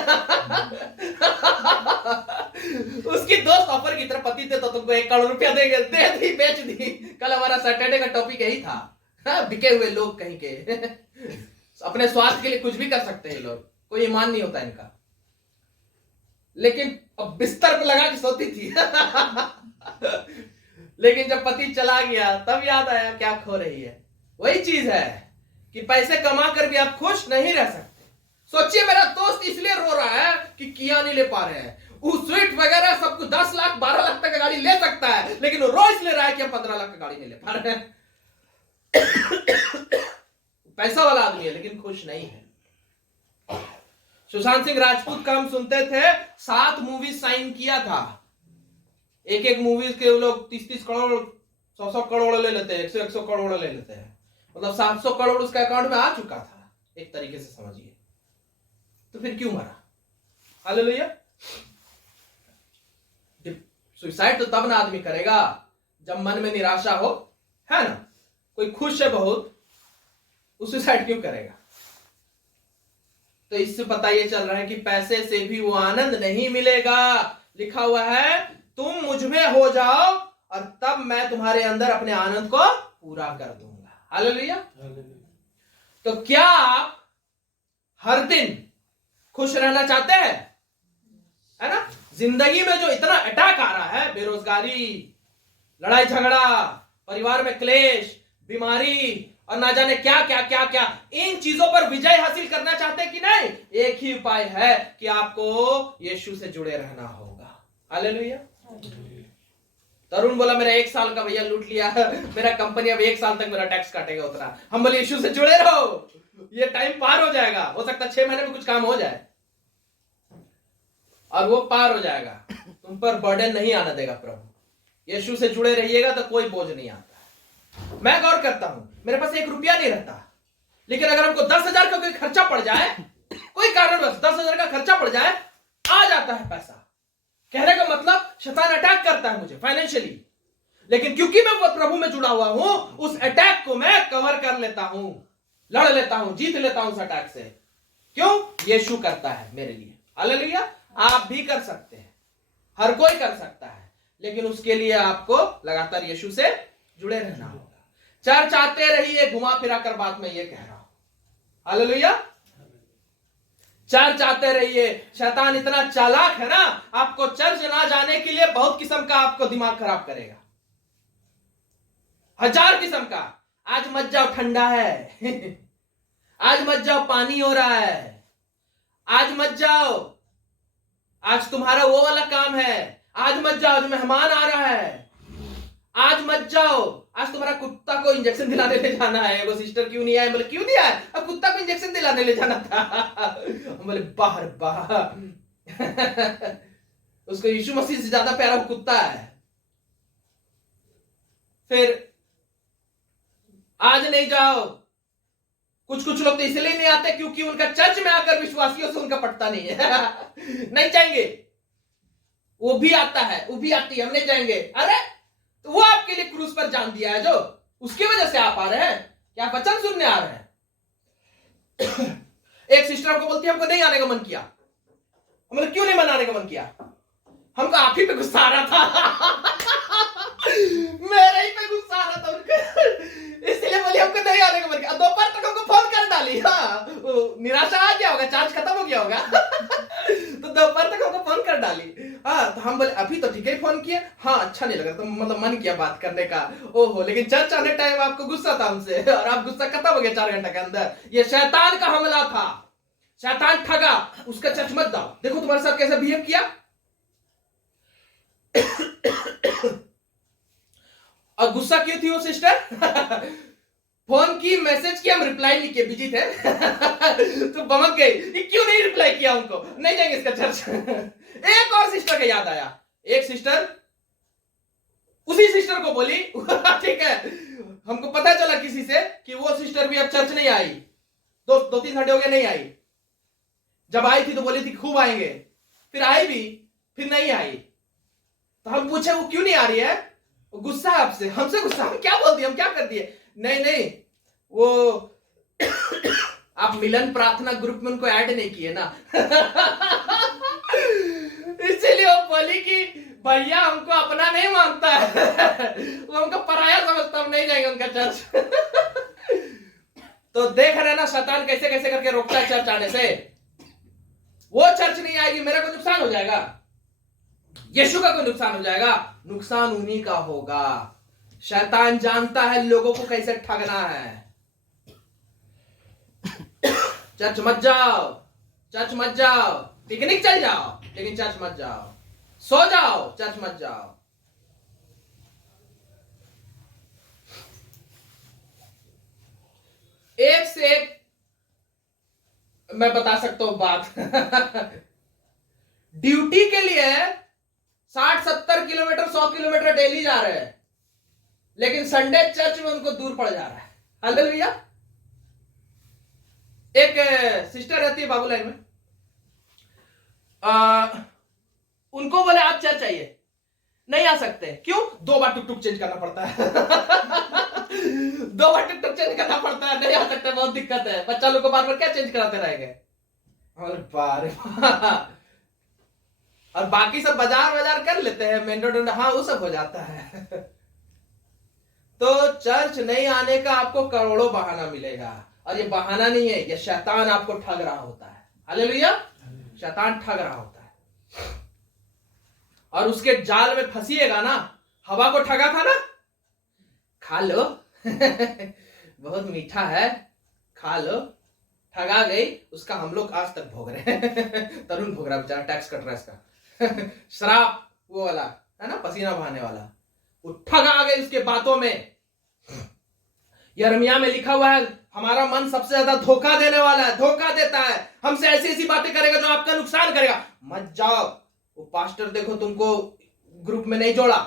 उसकी दोस्त ऑफर की तरह, पति थे तो तुमको 1 करोड़ रुपया देंगे, दे दी, बेच दी। कल हमारा सैटरडे का टॉपिक यही था। बिके हुए लोग कहीं के। अपने स्वार्थ के लिए कुछ भी कर सकते हैं लोग, कोई ईमान नहीं होता इनका। लेकिन अब बिस्तर पे लगा के सोती थी। लेकिन जब पति चला गया तब याद आया क्या खो रही है। वही चीज है कि पैसे कमा कर भी आप खुश नहीं रह सकते। सोचिए मेरा दोस्त इसलिए रो रहा है कि किया नहीं ले पा रहे हैं, वो स्विफ्ट वगैरह सब कुछ 10 लाख 12 लाख तक का गाड़ी ले सकता है, लेकिन वो रो इसलिए रहा है कि हम 15 लाख का गाड़ी नहीं ले पा रहे हैं। पैसा वाला आदमी है लेकिन खुश नहीं है। सुशांत सिंह राजपूत का हम सुनते थे 7 मूवी साइन किया था। एक एक मूवीज के वो लोग 30-30 करोड़ 100-100 करोड़ ले लेते हैं, 100-100 करोड़ ले लेते हैं, मतलब 700 करोड़ उसके अकाउंट में आ चुका था एक तरीके से समझिए। तो फिर क्यों मरा? हालेलुया। सुसाइड तो तब ना आदमी करेगा जब मन में निराशा हो, है ना। कोई खुश है बहुत, वो सुसाइड क्यों करेगा? तो इससे पता ये चल रहा है कि पैसे से भी वो आनंद नहीं मिलेगा। लिखा हुआ है तुम मुझ में हो जाओ और तब मैं तुम्हारे अंदर अपने आनंद को पूरा कर दूंगा। हालेलुया। तो क्या आप हर दिन खुश रहना चाहते हैं? है ना। जिंदगी में जो इतना अटैक आ रहा है, बेरोजगारी, लड़ाई झगड़ा, परिवार में क्लेश, बीमारी और ना जाने क्या क्या क्या क्या, इन चीजों पर विजय हासिल करना चाहते हैं कि नहीं? एक ही उपाय है कि आपको यीशु से जुड़े रहना होगा। हालेलुया। तरुण बोला मेरा 1 साल का भैया लूट लिया, मेरा कंपनी अब 1 साल तक मेरा टैक्स काटेगा उतना। हम बोले यीशु से जुड़े रहो, ये टाइम पार हो जाएगा। हो सकता है 6 महीने में कुछ काम हो जाए और वो पार हो जाएगा। तुम पर बर्डन नहीं आने देगा प्रभु। यीशु से जुड़े रहिएगा तो कोई बोझ नहीं आता। मैं गौर करता हूं, मेरे पास 1 रुपया नहीं रहता, लेकिन अगर हमको 10,000 का कोई खर्चा पड़ जाए, कोई कारणवश 10,000 का खर्चा पड़ जाए, आ जाता है पैसा। कहने का मतलब शैतान अटैक करता है मुझे फाइनेंशियली, लेकिन क्योंकि मैं वो प्रभु में जुड़ा हुआ हूं, उस अटैक को मैं कवर कर लेता हूं, लड़ लेता हूं, जीत लेता हूं उस अटैक से। क्यों? यीशु करता है मेरे लिए। हालेलुया। आप भी कर सकते हैं, हर कोई कर सकता है, लेकिन उसके लिए आपको लगातार यीशु से जुड़े रहना होगा। चर्च आते रहिए, घुमा फिरा कर बात में ये कह रहा हूं। हालेलुया। चर्च आते रहिए। शैतान इतना चालाक है ना, आपको चर्च ना जाने के लिए बहुत किस्म का आपको दिमाग खराब करेगा, 1000 किस्म का। आज मत जाओ ठंडा है, आज मत जाओ पानी हो रहा है, आज मत जाओ, आज तुम्हारा वो वाला काम है, आज मत जाओ, आज मेहमान आ रहा है, आज मत जाओ, आज तुम्हारा कुत्ता को इंजेक्शन दिलाने ले जाना है। वो सिस्टर क्यों नहीं आए? बोले क्यों नहीं आए? अब कुत्ता को इंजेक्शन दिलाने ले जाना था। बोले बाहर बाहर उसको यीशु मसीह से ज्यादा प्यारा कुत्ता है। फिर आज नहीं जाओ। कुछ लोग तो इसलिए नहीं आते क्योंकि उनका चर्च में आकर विश्वासियों से उनका पटता नहीं है। नहीं जाएंगे। वो भी आता है, वो भी आती है, हम नहीं जाएंगे। अरे तो वो आपके लिए क्रूस पर जान दिया है, जो उसकी वजह से आप आ रहे हैं, क्या आप वचन सुनने आ रहे हैं? एक सिस्टर को बोलती है हमको नहीं आने का मन किया। हमने क्यों नहीं मनाने का मन किया? हमको आप ही पे गुस्सा आ रहा था। मेरे ही पे गुस्सा आ रहा था उनको, इसलिए बोली हमको नहीं आने का मन किया। दोपहर तक हमको फोन कर डाली। हाँ, निराशा आ गया होगा, चार्ज खत्म हो गया होगा। तो दोपहर तक हमको फोन कर डाली। हाँ, तो हम बोले अभी तो ठीक है फोन किया। हाँ, अच्छा नहीं लगा, तो मतलब मन किया बात करने का। ओहो, लेकिन चर्च आने टाइम आपको गुस्सा था हमसे, और आप गुस्सा खत्म हो गया 4 घंटे के अंदर। ये शैतान का हमला था। शैतान ठगा, उसका चर्च मत जाओ। देखो तुम्हारे साथ कैसे बिहेव किया। और गुस्सा क्यों थी वो सिस्टर? फोन की, मैसेज की, हम रिप्लाई नहीं किए, बिजी थे। तो बमक गई, ये क्यों नहीं रिप्लाई किया उनको? नहीं जाएंगे इसका चर्च। एक और सिस्टर का याद आया। एक सिस्टर उसी सिस्टर को बोली, ठीक है, हमको पता चला किसी से कि वो सिस्टर भी अब चर्च नहीं आई। 2-3 घंटे हो गए नहीं आई। जब आई थी तो बोली थी खूब आएंगे, फिर आई भी, फिर नहीं आई। तो हम पूछे वो क्यों नहीं आ रही है? वो गुस्सा है आपसे, हमसे गुस्सा। हम क्या बोल दिए, हम क्या कर दिए? नहीं, वो आप मिलन प्रार्थना ग्रुप में उनको ऐड नहीं किए ना। इसीलिए वो बोली कि भैया हमको अपना नहीं मानता है, वो हमको पराया समझता, हम नहीं जाएंगे उनका चर्च। तो देख रहे ना शैतान कैसे कैसे करके रोकता है चर्च आने से। वो चर्च नहीं आएगी, मेरा को नुकसान हो जाएगा। यीशु का कोई नुकसान हो जाएगा? नुकसान उन्हीं का होगा। शैतान जानता है लोगों को कैसे ठगना है। चर्च मत जाओ, चर्च मत जाओ, पिकनिक चल जाओ, लेकिन चर्च मत जाओ। सो जाओ, चर्च मत जाओ। एक से एक मैं बता सकता हूं बात। ड्यूटी के लिए 60-70 किलोमीटर 100 किलोमीटर डेली जा रहे हैं, लेकिन संडे चर्च में उनको दूर पड़ जा रहा है। हालेलुया। एक सिस्टर रहती है बाबू लाइन में, उनको बोले आप चर्च आइए, नहीं आ सकते। क्यों? 2 बार टुक टुक चेंज करना पड़ता है। 2 बार टुक टुक चेंज करना पड़ता है, नहीं आ सकते, बहुत दिक्कत है। बच्चा लोग को बार बार क्या चेंज कराते रहेंगे? और बार और बाकी सब बाजार कर लेते हैं, मेन रोड, हाँ वो सब हो जाता है। तो चर्च नहीं आने का आपको करोड़ों बहाना मिलेगा, और ये बहाना नहीं है, ये शैतान आपको ठग रहा होता है। हालेलुया। शैतान ठग रहा होता है, और उसके जाल में फंसिएगा ना। हवा को ठगा था ना, खा लो। बहुत मीठा है, खा लो। ठगा गई, उसका हम लोग आज तक भोग रहे हैं। तरुण भोग रहा बेचारा, टैक्स कट रहा है इसका। श्राप वो वाला है ना, पसीना बहाने वाला, वो ठगा गई उसके बातों में। यिर्मयाह में लिखा हुआ है, हमारा मन सबसे ज्यादा धोखा देने वाला है, धोखा देता है, हमसे ऐसी ऐसी बातें करेगा जो आपका नुकसान करेगा। मत जाओ। वो पास्टर देखो तुमको ग्रुप में नहीं जोड़ा,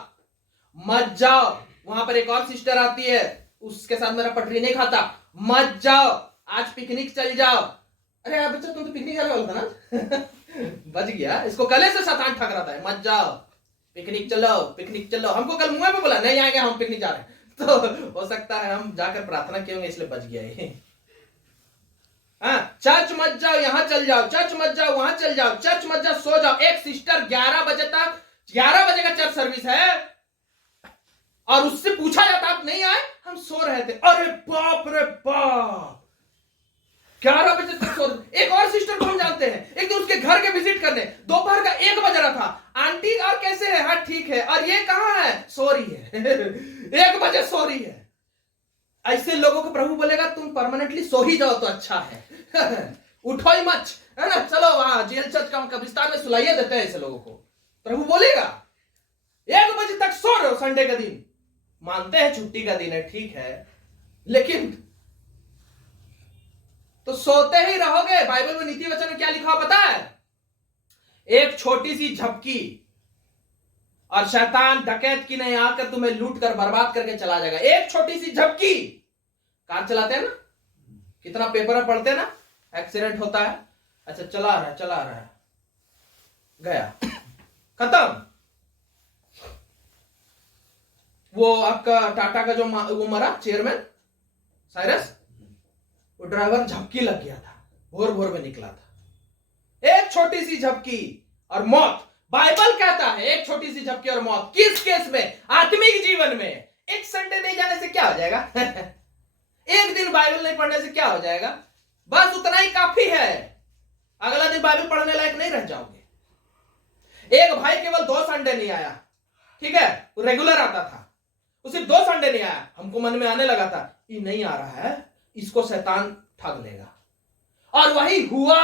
मत जाओ। वहां पर एक और सिस्टर आती है, उसके साथ मेरा पटरी नहीं खाता, मत जाओ। आज पिकनिक चल जाओ। अरे यार बच्चा, तुम तो पिकनिक जाने वाला था ना। बच गया। इसको कले से शैतान ठग रहा था, मत जाओ, पिकनिक चलो, पिकनिक चलो। हमको कल मुंह में बोला नहीं आएंगे, हम पिकनिक जा रहे हैं। तो हो सकता है हम जाकर प्रार्थना किए होंगे, इसलिए बच गया ये। चर्च मत जाओ, यहां चल जाओ, चर्च मत जाओ, वहां चल जाओ, चर्च मत जाओ, सो जाओ। एक सिस्टर 11 बजे तक, 11 बजे का चर्च सर्विस है, और उससे पूछा जाता आप नहीं आए, हम सो रहे थे। अरे बाप रे बाप, 11 बजे तक सो रहे। एक और सिस्टर को हम जानते हैं, एक दिन उसके घर के विजिट करने, दोपहर का 1 बज रहा था। आंटी और कैसे है? हाँ ठीक है। और ये कहां है? सो रही है। 1 बजे सो रही है। ऐसे लोगों को प्रभु बोलेगा तुम परमानेंटली सो ही जाओ तो अच्छा है। उठो ही मत, है ना, चलो वहां जेल चर्च का कब्रिस्तान में सुलाइए देते हैं ऐसे लोगों को। प्रभु बोलेगा 1 बजे तक सो रहे हो संडे का दिन। मानते हैं छुट्टी का दिन है, ठीक है, लेकिन तो सोते ही रहोगे। बाइबल में नीति वचन में क्या लिखा पता है? एक छोटी सी झपकी और शैतान डकैत की नहीं आकर तुम्हें लूट कर बर्बाद करके चला जाएगा। एक छोटी सी झपकी। कार चलाते हैं ना, कितना पेपर में पढ़ते हैं ना, एक्सीडेंट होता है, अच्छा चला रहा है, गया, खत्म। वो आपका टाटा का जो वो मरा चेयरमैन साइरस, वो ड्राइवर झपकी लग गया था, भोर भोर में निकला था। एक छोटी सी झपकी और मौत। बाइबल कहता है एक छोटी सी झपकी और मौत। किस केस में? आत्मिक जीवन में। एक संडे नहीं जाने से क्या हो जाएगा? एक दिन बाइबल नहीं पढ़ने से क्या हो जाएगा? बस उतना ही काफी है। अगला दिन बाइबल पढ़ने लायक नहीं रह जाओगे। एक भाई केवल 2 संडे नहीं आया, ठीक है, वो रेगुलर आता था, वो सिर्फ 2 संडे नहीं आया। हमको मन में आने लगा था ये नहीं आ रहा है, इसको शैतान ठग लेगा। और वही हुआ,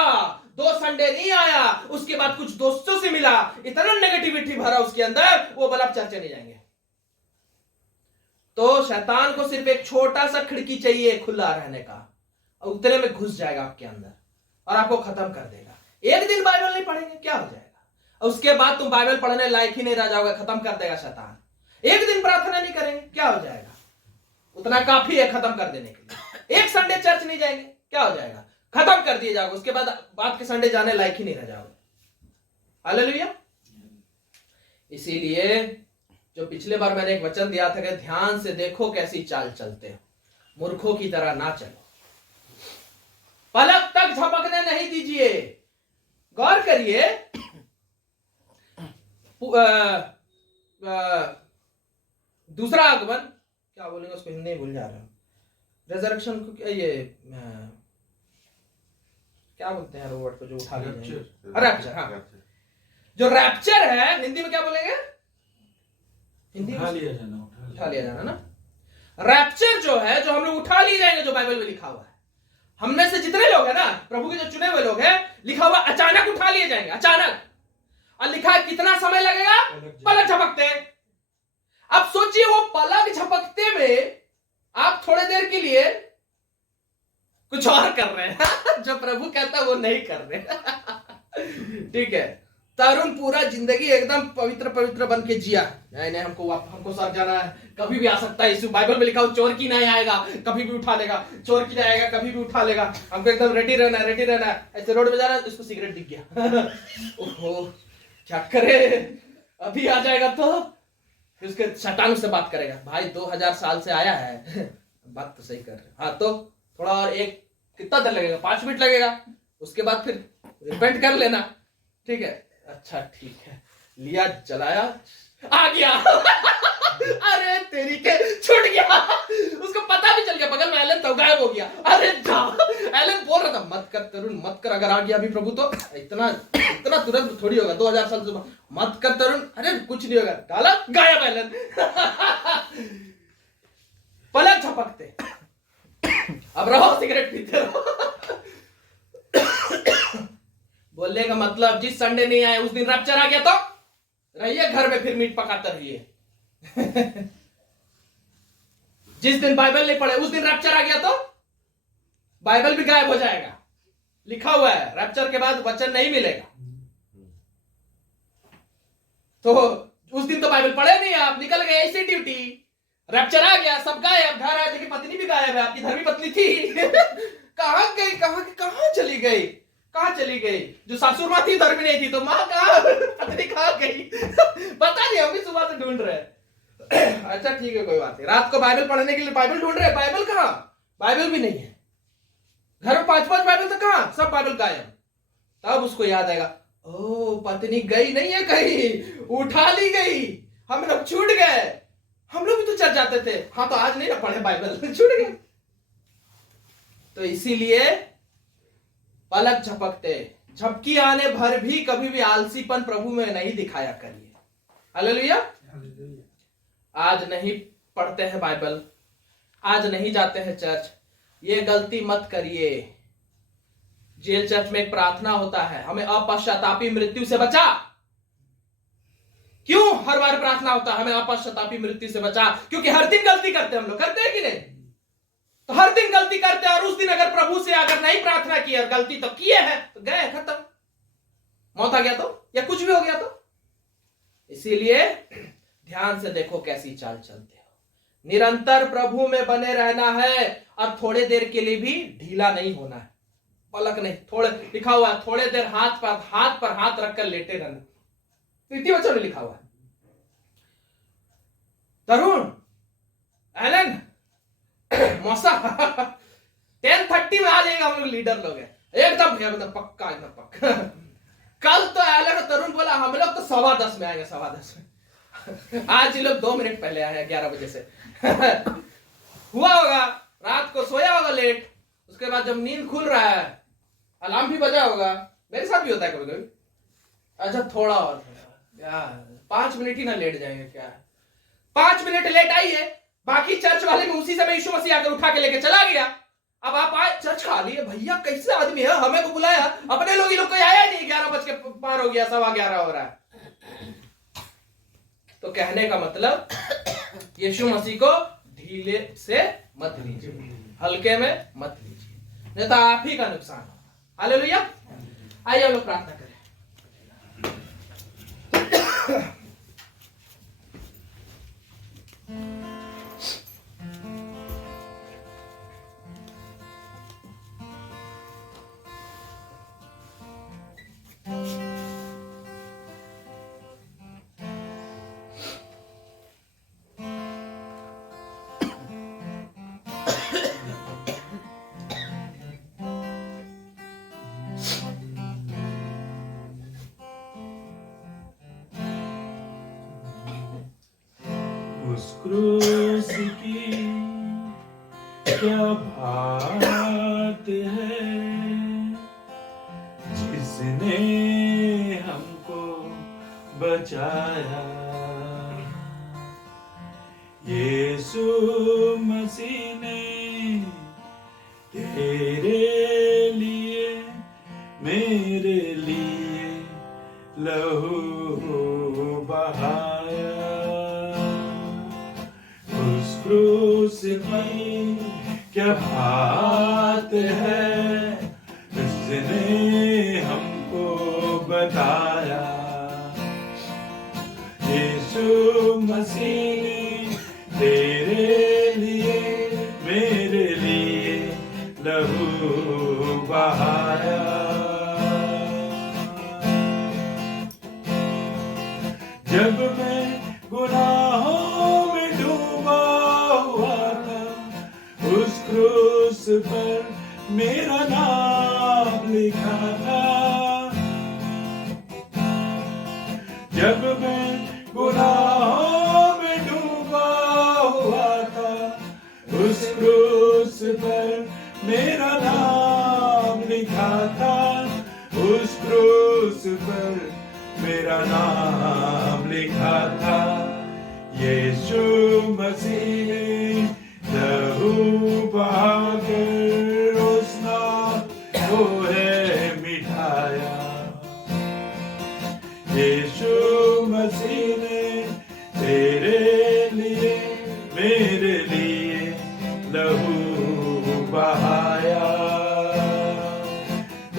2 संडे नहीं आया, उसके बाद कुछ दोस्तों से मिला, इतना नेगेटिविटी भरा उसके अंदर, वो बोला चर्चे नहीं जाएंगे। तो शैतान को सिर्फ एक छोटा सा खिड़की चाहिए खुला रहने का, और उतने में घुस जाएगा आपके अंदर और आपको खत्म कर देगा। एक दिन बाइबल नहीं पढ़ेंगे क्या हो जाएगा? और उसके बाद तुम बाइबल पढ़ने लायक ही नहीं रह जाओगे, खत्म कर देगा शैतान। एक दिन प्रार्थना नहीं करेंगे क्या हो जाएगा? उतना काफी है खत्म कर देने के लिए। एक संडे चर्च नहीं जाएंगे क्या हो जाएगा? खत्म कर दिए जाओगे। उसके बाद के संडे जाने लायक ही नहीं रह जाओगे। हालेलुया। इसीलिए जो पिछले बार मैंने एक वचन दिया था कि ध्यान से देखो कैसी चाल चलते हो, मूर्खों की तरह ना चलो, पलक तक झपकने नहीं दीजिए। गौर करिए, दूसरा आगमन, क्या बोलेंगे उसको, हिंदी में भूल जा रहा हूं, रेजरेक्शन को ये क्या बोलते हैं रोबोट को जो उठा ले, रैप्चर। हाँ, जो रैप्चर है हिंदी में क्या बोलेंगे? हिंदी में उठा लिया जाना, उठा लिया जाना ना। रैप्चर जो है, जो हम लोग उठा लिए जाएंगे, जो बाइबल में लिखा हुआ है, हमने से जितने लोग हैं ना, प्रभु के जो चुने हुए लोग हैं, लिखा हुआ अचानक उठा लिए जाएंगे, अचानक। और लिखा है कितना समय लगेगा? पलक झपकते। अब सोचिए वो पलक झपकते में आप थोड़े देर के लिए कुछ और कर रहे हैं जो प्रभु कहता है वो नहीं कर रहे। ठीक है, तरुण पूरा जिंदगी एकदम पवित्र पवित्र बन के जिया, नहीं नहीं हमको सर जाना है, कभी भी आ सकता है यीशु। बाइबल में लिखा हो चोर की नहीं आएगा, कभी भी उठा लेगा, चोर की नहीं आएगा, कभी भी उठा लेगा, हमको एकदम रेडी रहना है, रेडी रहना है। ऐसे रोड में जा रहा है, उसको सिगरेट दिख गया ओहो क्या करे, अभी आ जाएगा तो फिर उसके शैतान उससे बात करेगा, भाई 2000 साल से आया है बात तो सही कर रहे, हाँ तो थोड़ा और एक कितना देर लगेगा? 5 मिनट लगेगा, उसके बाद फिर रिपेंट कर लेना। ठीक है, अच्छा ठीक है, लिया जलाया, आ गया अरे तेरी के छूट गया, उसको पता भी चल गया, बगल में एलन तो गायब हो गया। अरे एलन बोल रहा था मत कर तरुण मत कर, अगर आ गया अभी प्रभु तो इतना इतना तुरंत थोड़ी होगा, 2000 साल से मत कर तरुण, अरे कुछ नहीं होगा, डाला गायब एलन पलक झपकते। अब रहो सिगरेट पीते रहो बोलने का मतलब जिस संडे नहीं आए उस दिन रैप्चर आ गया तो रहिए घर में, फिर मीट पकाते रहिए जिस दिन बाइबल नहीं पढ़े उस दिन रैप्चर आ गया तो बाइबल भी गायब हो जाएगा। लिखा हुआ है रैप्चर के बाद वचन नहीं मिलेगा, तो उस दिन तो बाइबल पढ़े नहीं, आप निकल गए ऐसी ड्यूटी, रैप्चर आ गया, सब गायब, घर आए देखिए पत्नी भी गायब है, आपकी धर्मी पत्नी थी कहां गई, कहां चली गई, कहां चली गई? जो सासुर माँ थी धर्मी नहीं थी, तो माँ कहां, पत्नी कहां गई पता नहीं, हम भी सुबह से ढूंढ रहे हैं अच्छा ठीक है कोई बात नहीं, रात को बाइबल पढ़ने के लिए बाइबल ढूंढ रहे हैं, बाइबल कहां? बाइबल भी नहीं है, घर में 5-5 बाइबल तो कहां, सब बाइबल गायब। तब उसको याद आएगा, ओ पत्नी गई नहीं है कहीं, उठा ली गई, हम लोग छूट गए, हम लोग भी तो चल जाते थे, हाँ तो आज नहीं ना पढ़े बाइबल छूट गए। तो इसीलिए पलक झपकते, झपकी आने भर भी कभी भी आलसीपन प्रभु में नहीं दिखाया करिए। हालेलुया। आज नहीं पढ़ते हैं बाइबल, आज नहीं जाते हैं चर्च, ये गलती मत करिए। जेल चर्च में एक प्रार्थना होता है, हमें अपश्चातापी मृत्यु से बचा। क्यों हर बार प्रार्थना होता है हमें अपश्चातापी मृत्यु से बचा? क्योंकि हर दिन गलती करते हैं हम लोग, करते हैं कि नहीं? तो हर दिन गलती करते हैं, और उस दिन अगर प्रभु से अगर नहीं प्रार्थना की और गलती तो किए हैं तो गए, खत्म, मौत आ गया तो, या कुछ भी हो गया तो। इसीलिए ध्यान से देखो कैसी चाल चलते हो, निरंतर प्रभु में बने रहना है, और थोड़े देर के लिए भी ढीला नहीं होना है, पलक नहीं, थोड़े लिखा हुआ है थोड़े देर हाथ पर हाथ रखकर लेटे रहना, तृतीय वचन में लिखा हुआ है। तरुण, एलन, मौसा 10:30 में आ जाएगा, हम लोग लीडर लोग हैं, एकदम पक्का, एकदम पक्का कल तो एलन और तरुण बोला हम लोग तो 10:15 में आएंगे, 10:15 में आज ये लोग 2 मिनट पहले आए हैं 11 बजे से हुआ होगा, रात को सोया होगा लेट, उसके बाद जब नींद खुल रहा है अलार्म भी बजा होगा, मेरे साथ भी होता है कभी कभी, अच्छा थोड़ा और यार 5 मिनट ही ना लेट जाएंगे क्या, 5 मिनट लेट आइए, बाकी चर्च वाले में उसी समय यीशु मसीह आकर उठा के लेके चला गया। अब आप आए, चर्च खाली है, भैया कैसे आदमी है, हमें को बुलाया, अपने लोग ही लोग कोई आया नहीं, 11 बज के पार हो गया, 11:15 हो रहा है। तो कहने का मतलब यीशु मसीह को ढीले से मत लीजिए, हल्के में मत लीजिए, नहीं तो आप ही का नुकसान होगा। हालेलुया। आइए हम लोग प्रार्थना करें। उस क्रूस की क्या बात है, जिसने हमको बचाया। यीशु मसीह ने तेरे लिए मेरे लिए लहू बहाया। उस क्रूस की क्या बात है, उसने हमको बताया। यीशु मसीह ने तेरे लिए मेरे लिए लहू बहाया। जब मैं गुनाहों में डूबा हुआ था, उस क्रूस पर मेरा नाम लिखा था। जब मैं गुनाहों में डूबा हुआ था, उस क्रूस पर मेरा नाम लिखा था। उस क्रूस पर मेरा नाम लिखा था। यीशु मसीह ने लहू बहाकर उस नाम को है मिठाया। यीशु मसीह ने तेरे लिए मेरे लिए लहू बहाया।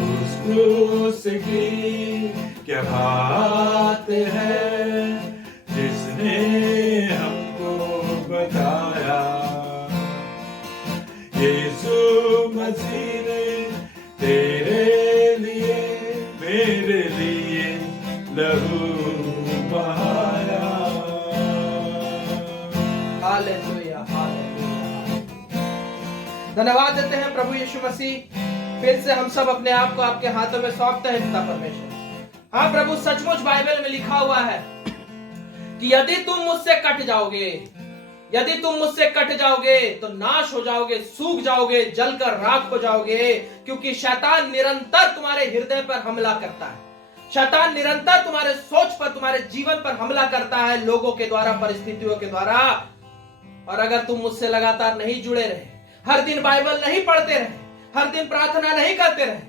उस क्रूस की क्या बात है, जिसने हमको बताया। यीशु मसीह ने तेरे लिए मेरे लिए लहू बहाया। Hallelujah, hallelujah. धन्यवाद देते हैं प्रभु यीशु मसीह। फिर से हम सब अपने आप को आपके हाथों में सौंपते हैं पिता परमेश्वर। हाँ प्रभु, सचमुच बाइबल में लिखा हुआ है कि यदि तुम मुझसे कट जाओगे, यदि तुम मुझसे कट जाओगे तो नाश हो जाओगे, सूख जाओगे, जलकर राख हो जाओगे। क्योंकि शैतान निरंतर तुम्हारे हृदय पर हमला करता है। शैतान निरंतर तुम्हारे सोच पर, तुम्हारे जीवन पर हमला करता है, लोगों के द्वारा, परिस्थितियों के द्वारा। और अगर तुम मुझसे लगातार नहीं जुड़े रहे, हर दिन बाइबल नहीं पढ़ते रहे, हर दिन प्रार्थना नहीं करते रहे,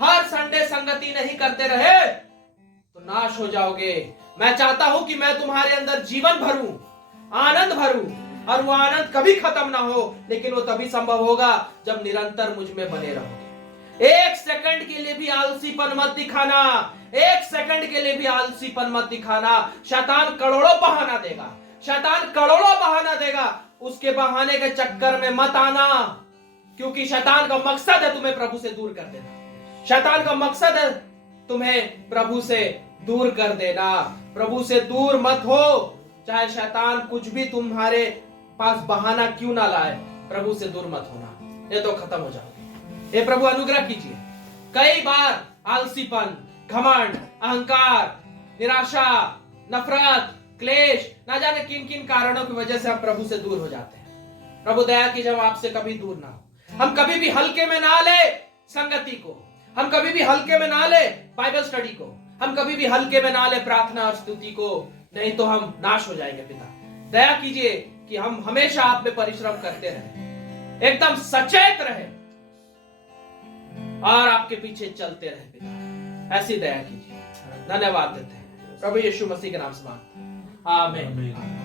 हर संडे संगति नहीं करते रहे, तो नाश हो जाओगे। मैं चाहता हूं कि मैं तुम्हारे अंदर जीवन भरूं, आनंद भरूं, और वो आनंद कभी खत्म ना हो। लेकिन वो तभी संभव होगा जब निरंतर मुझ में बने रहोगे। एक सेकंड के लिए भी आलसीपन मत दिखाना, एक सेकंड के लिए भी आलसीपन मत दिखाना। शैतान करोड़ों बहाना देगा, शैतान करोड़ों बहाना देगा। उसके बहाने के चक्कर में मत आना, क्योंकि शैतान का मकसद है तुम्हें प्रभु से दूर कर देना। शैतान का मकसद है तुम्हें प्रभु से दूर कर देना। प्रभु से दूर मत हो, चाहे शैतान कुछ भी तुम्हारे पास बहाना क्यों ना लाए, प्रभु से दूर मत होना, ये तो खत्म हो जाओगे। ये प्रभु अनुग्रह कीजिए। कई बार आलसीपन, घमंड, अहंकार, निराशा, नफरत, क्लेश, ना जाने किन किन कारणों की वजह से हम प्रभु से दूर हो जाते हैं। प्रभु दया कीजिए, हम आपसे कभी दूर ना हो। हम कभी भी हल्के में ना ले संगति को, हम कभी भी हल्के में ना ले बाइबल स्टडी को, हम कभी भी हल्के में ना ले प्रार्थना और स्तुति को, नहीं तो हम नाश हो जाएंगे। पिता दया कीजिए कि हम हमेशा आप में परिश्रम करते रहे, एकदम सचेत रहे और आपके पीछे चलते रहे। पिता ऐसी दया कीजिए। धन्यवाद देते हैं प्रभु यीशु मसीह के नाम से। आमीन।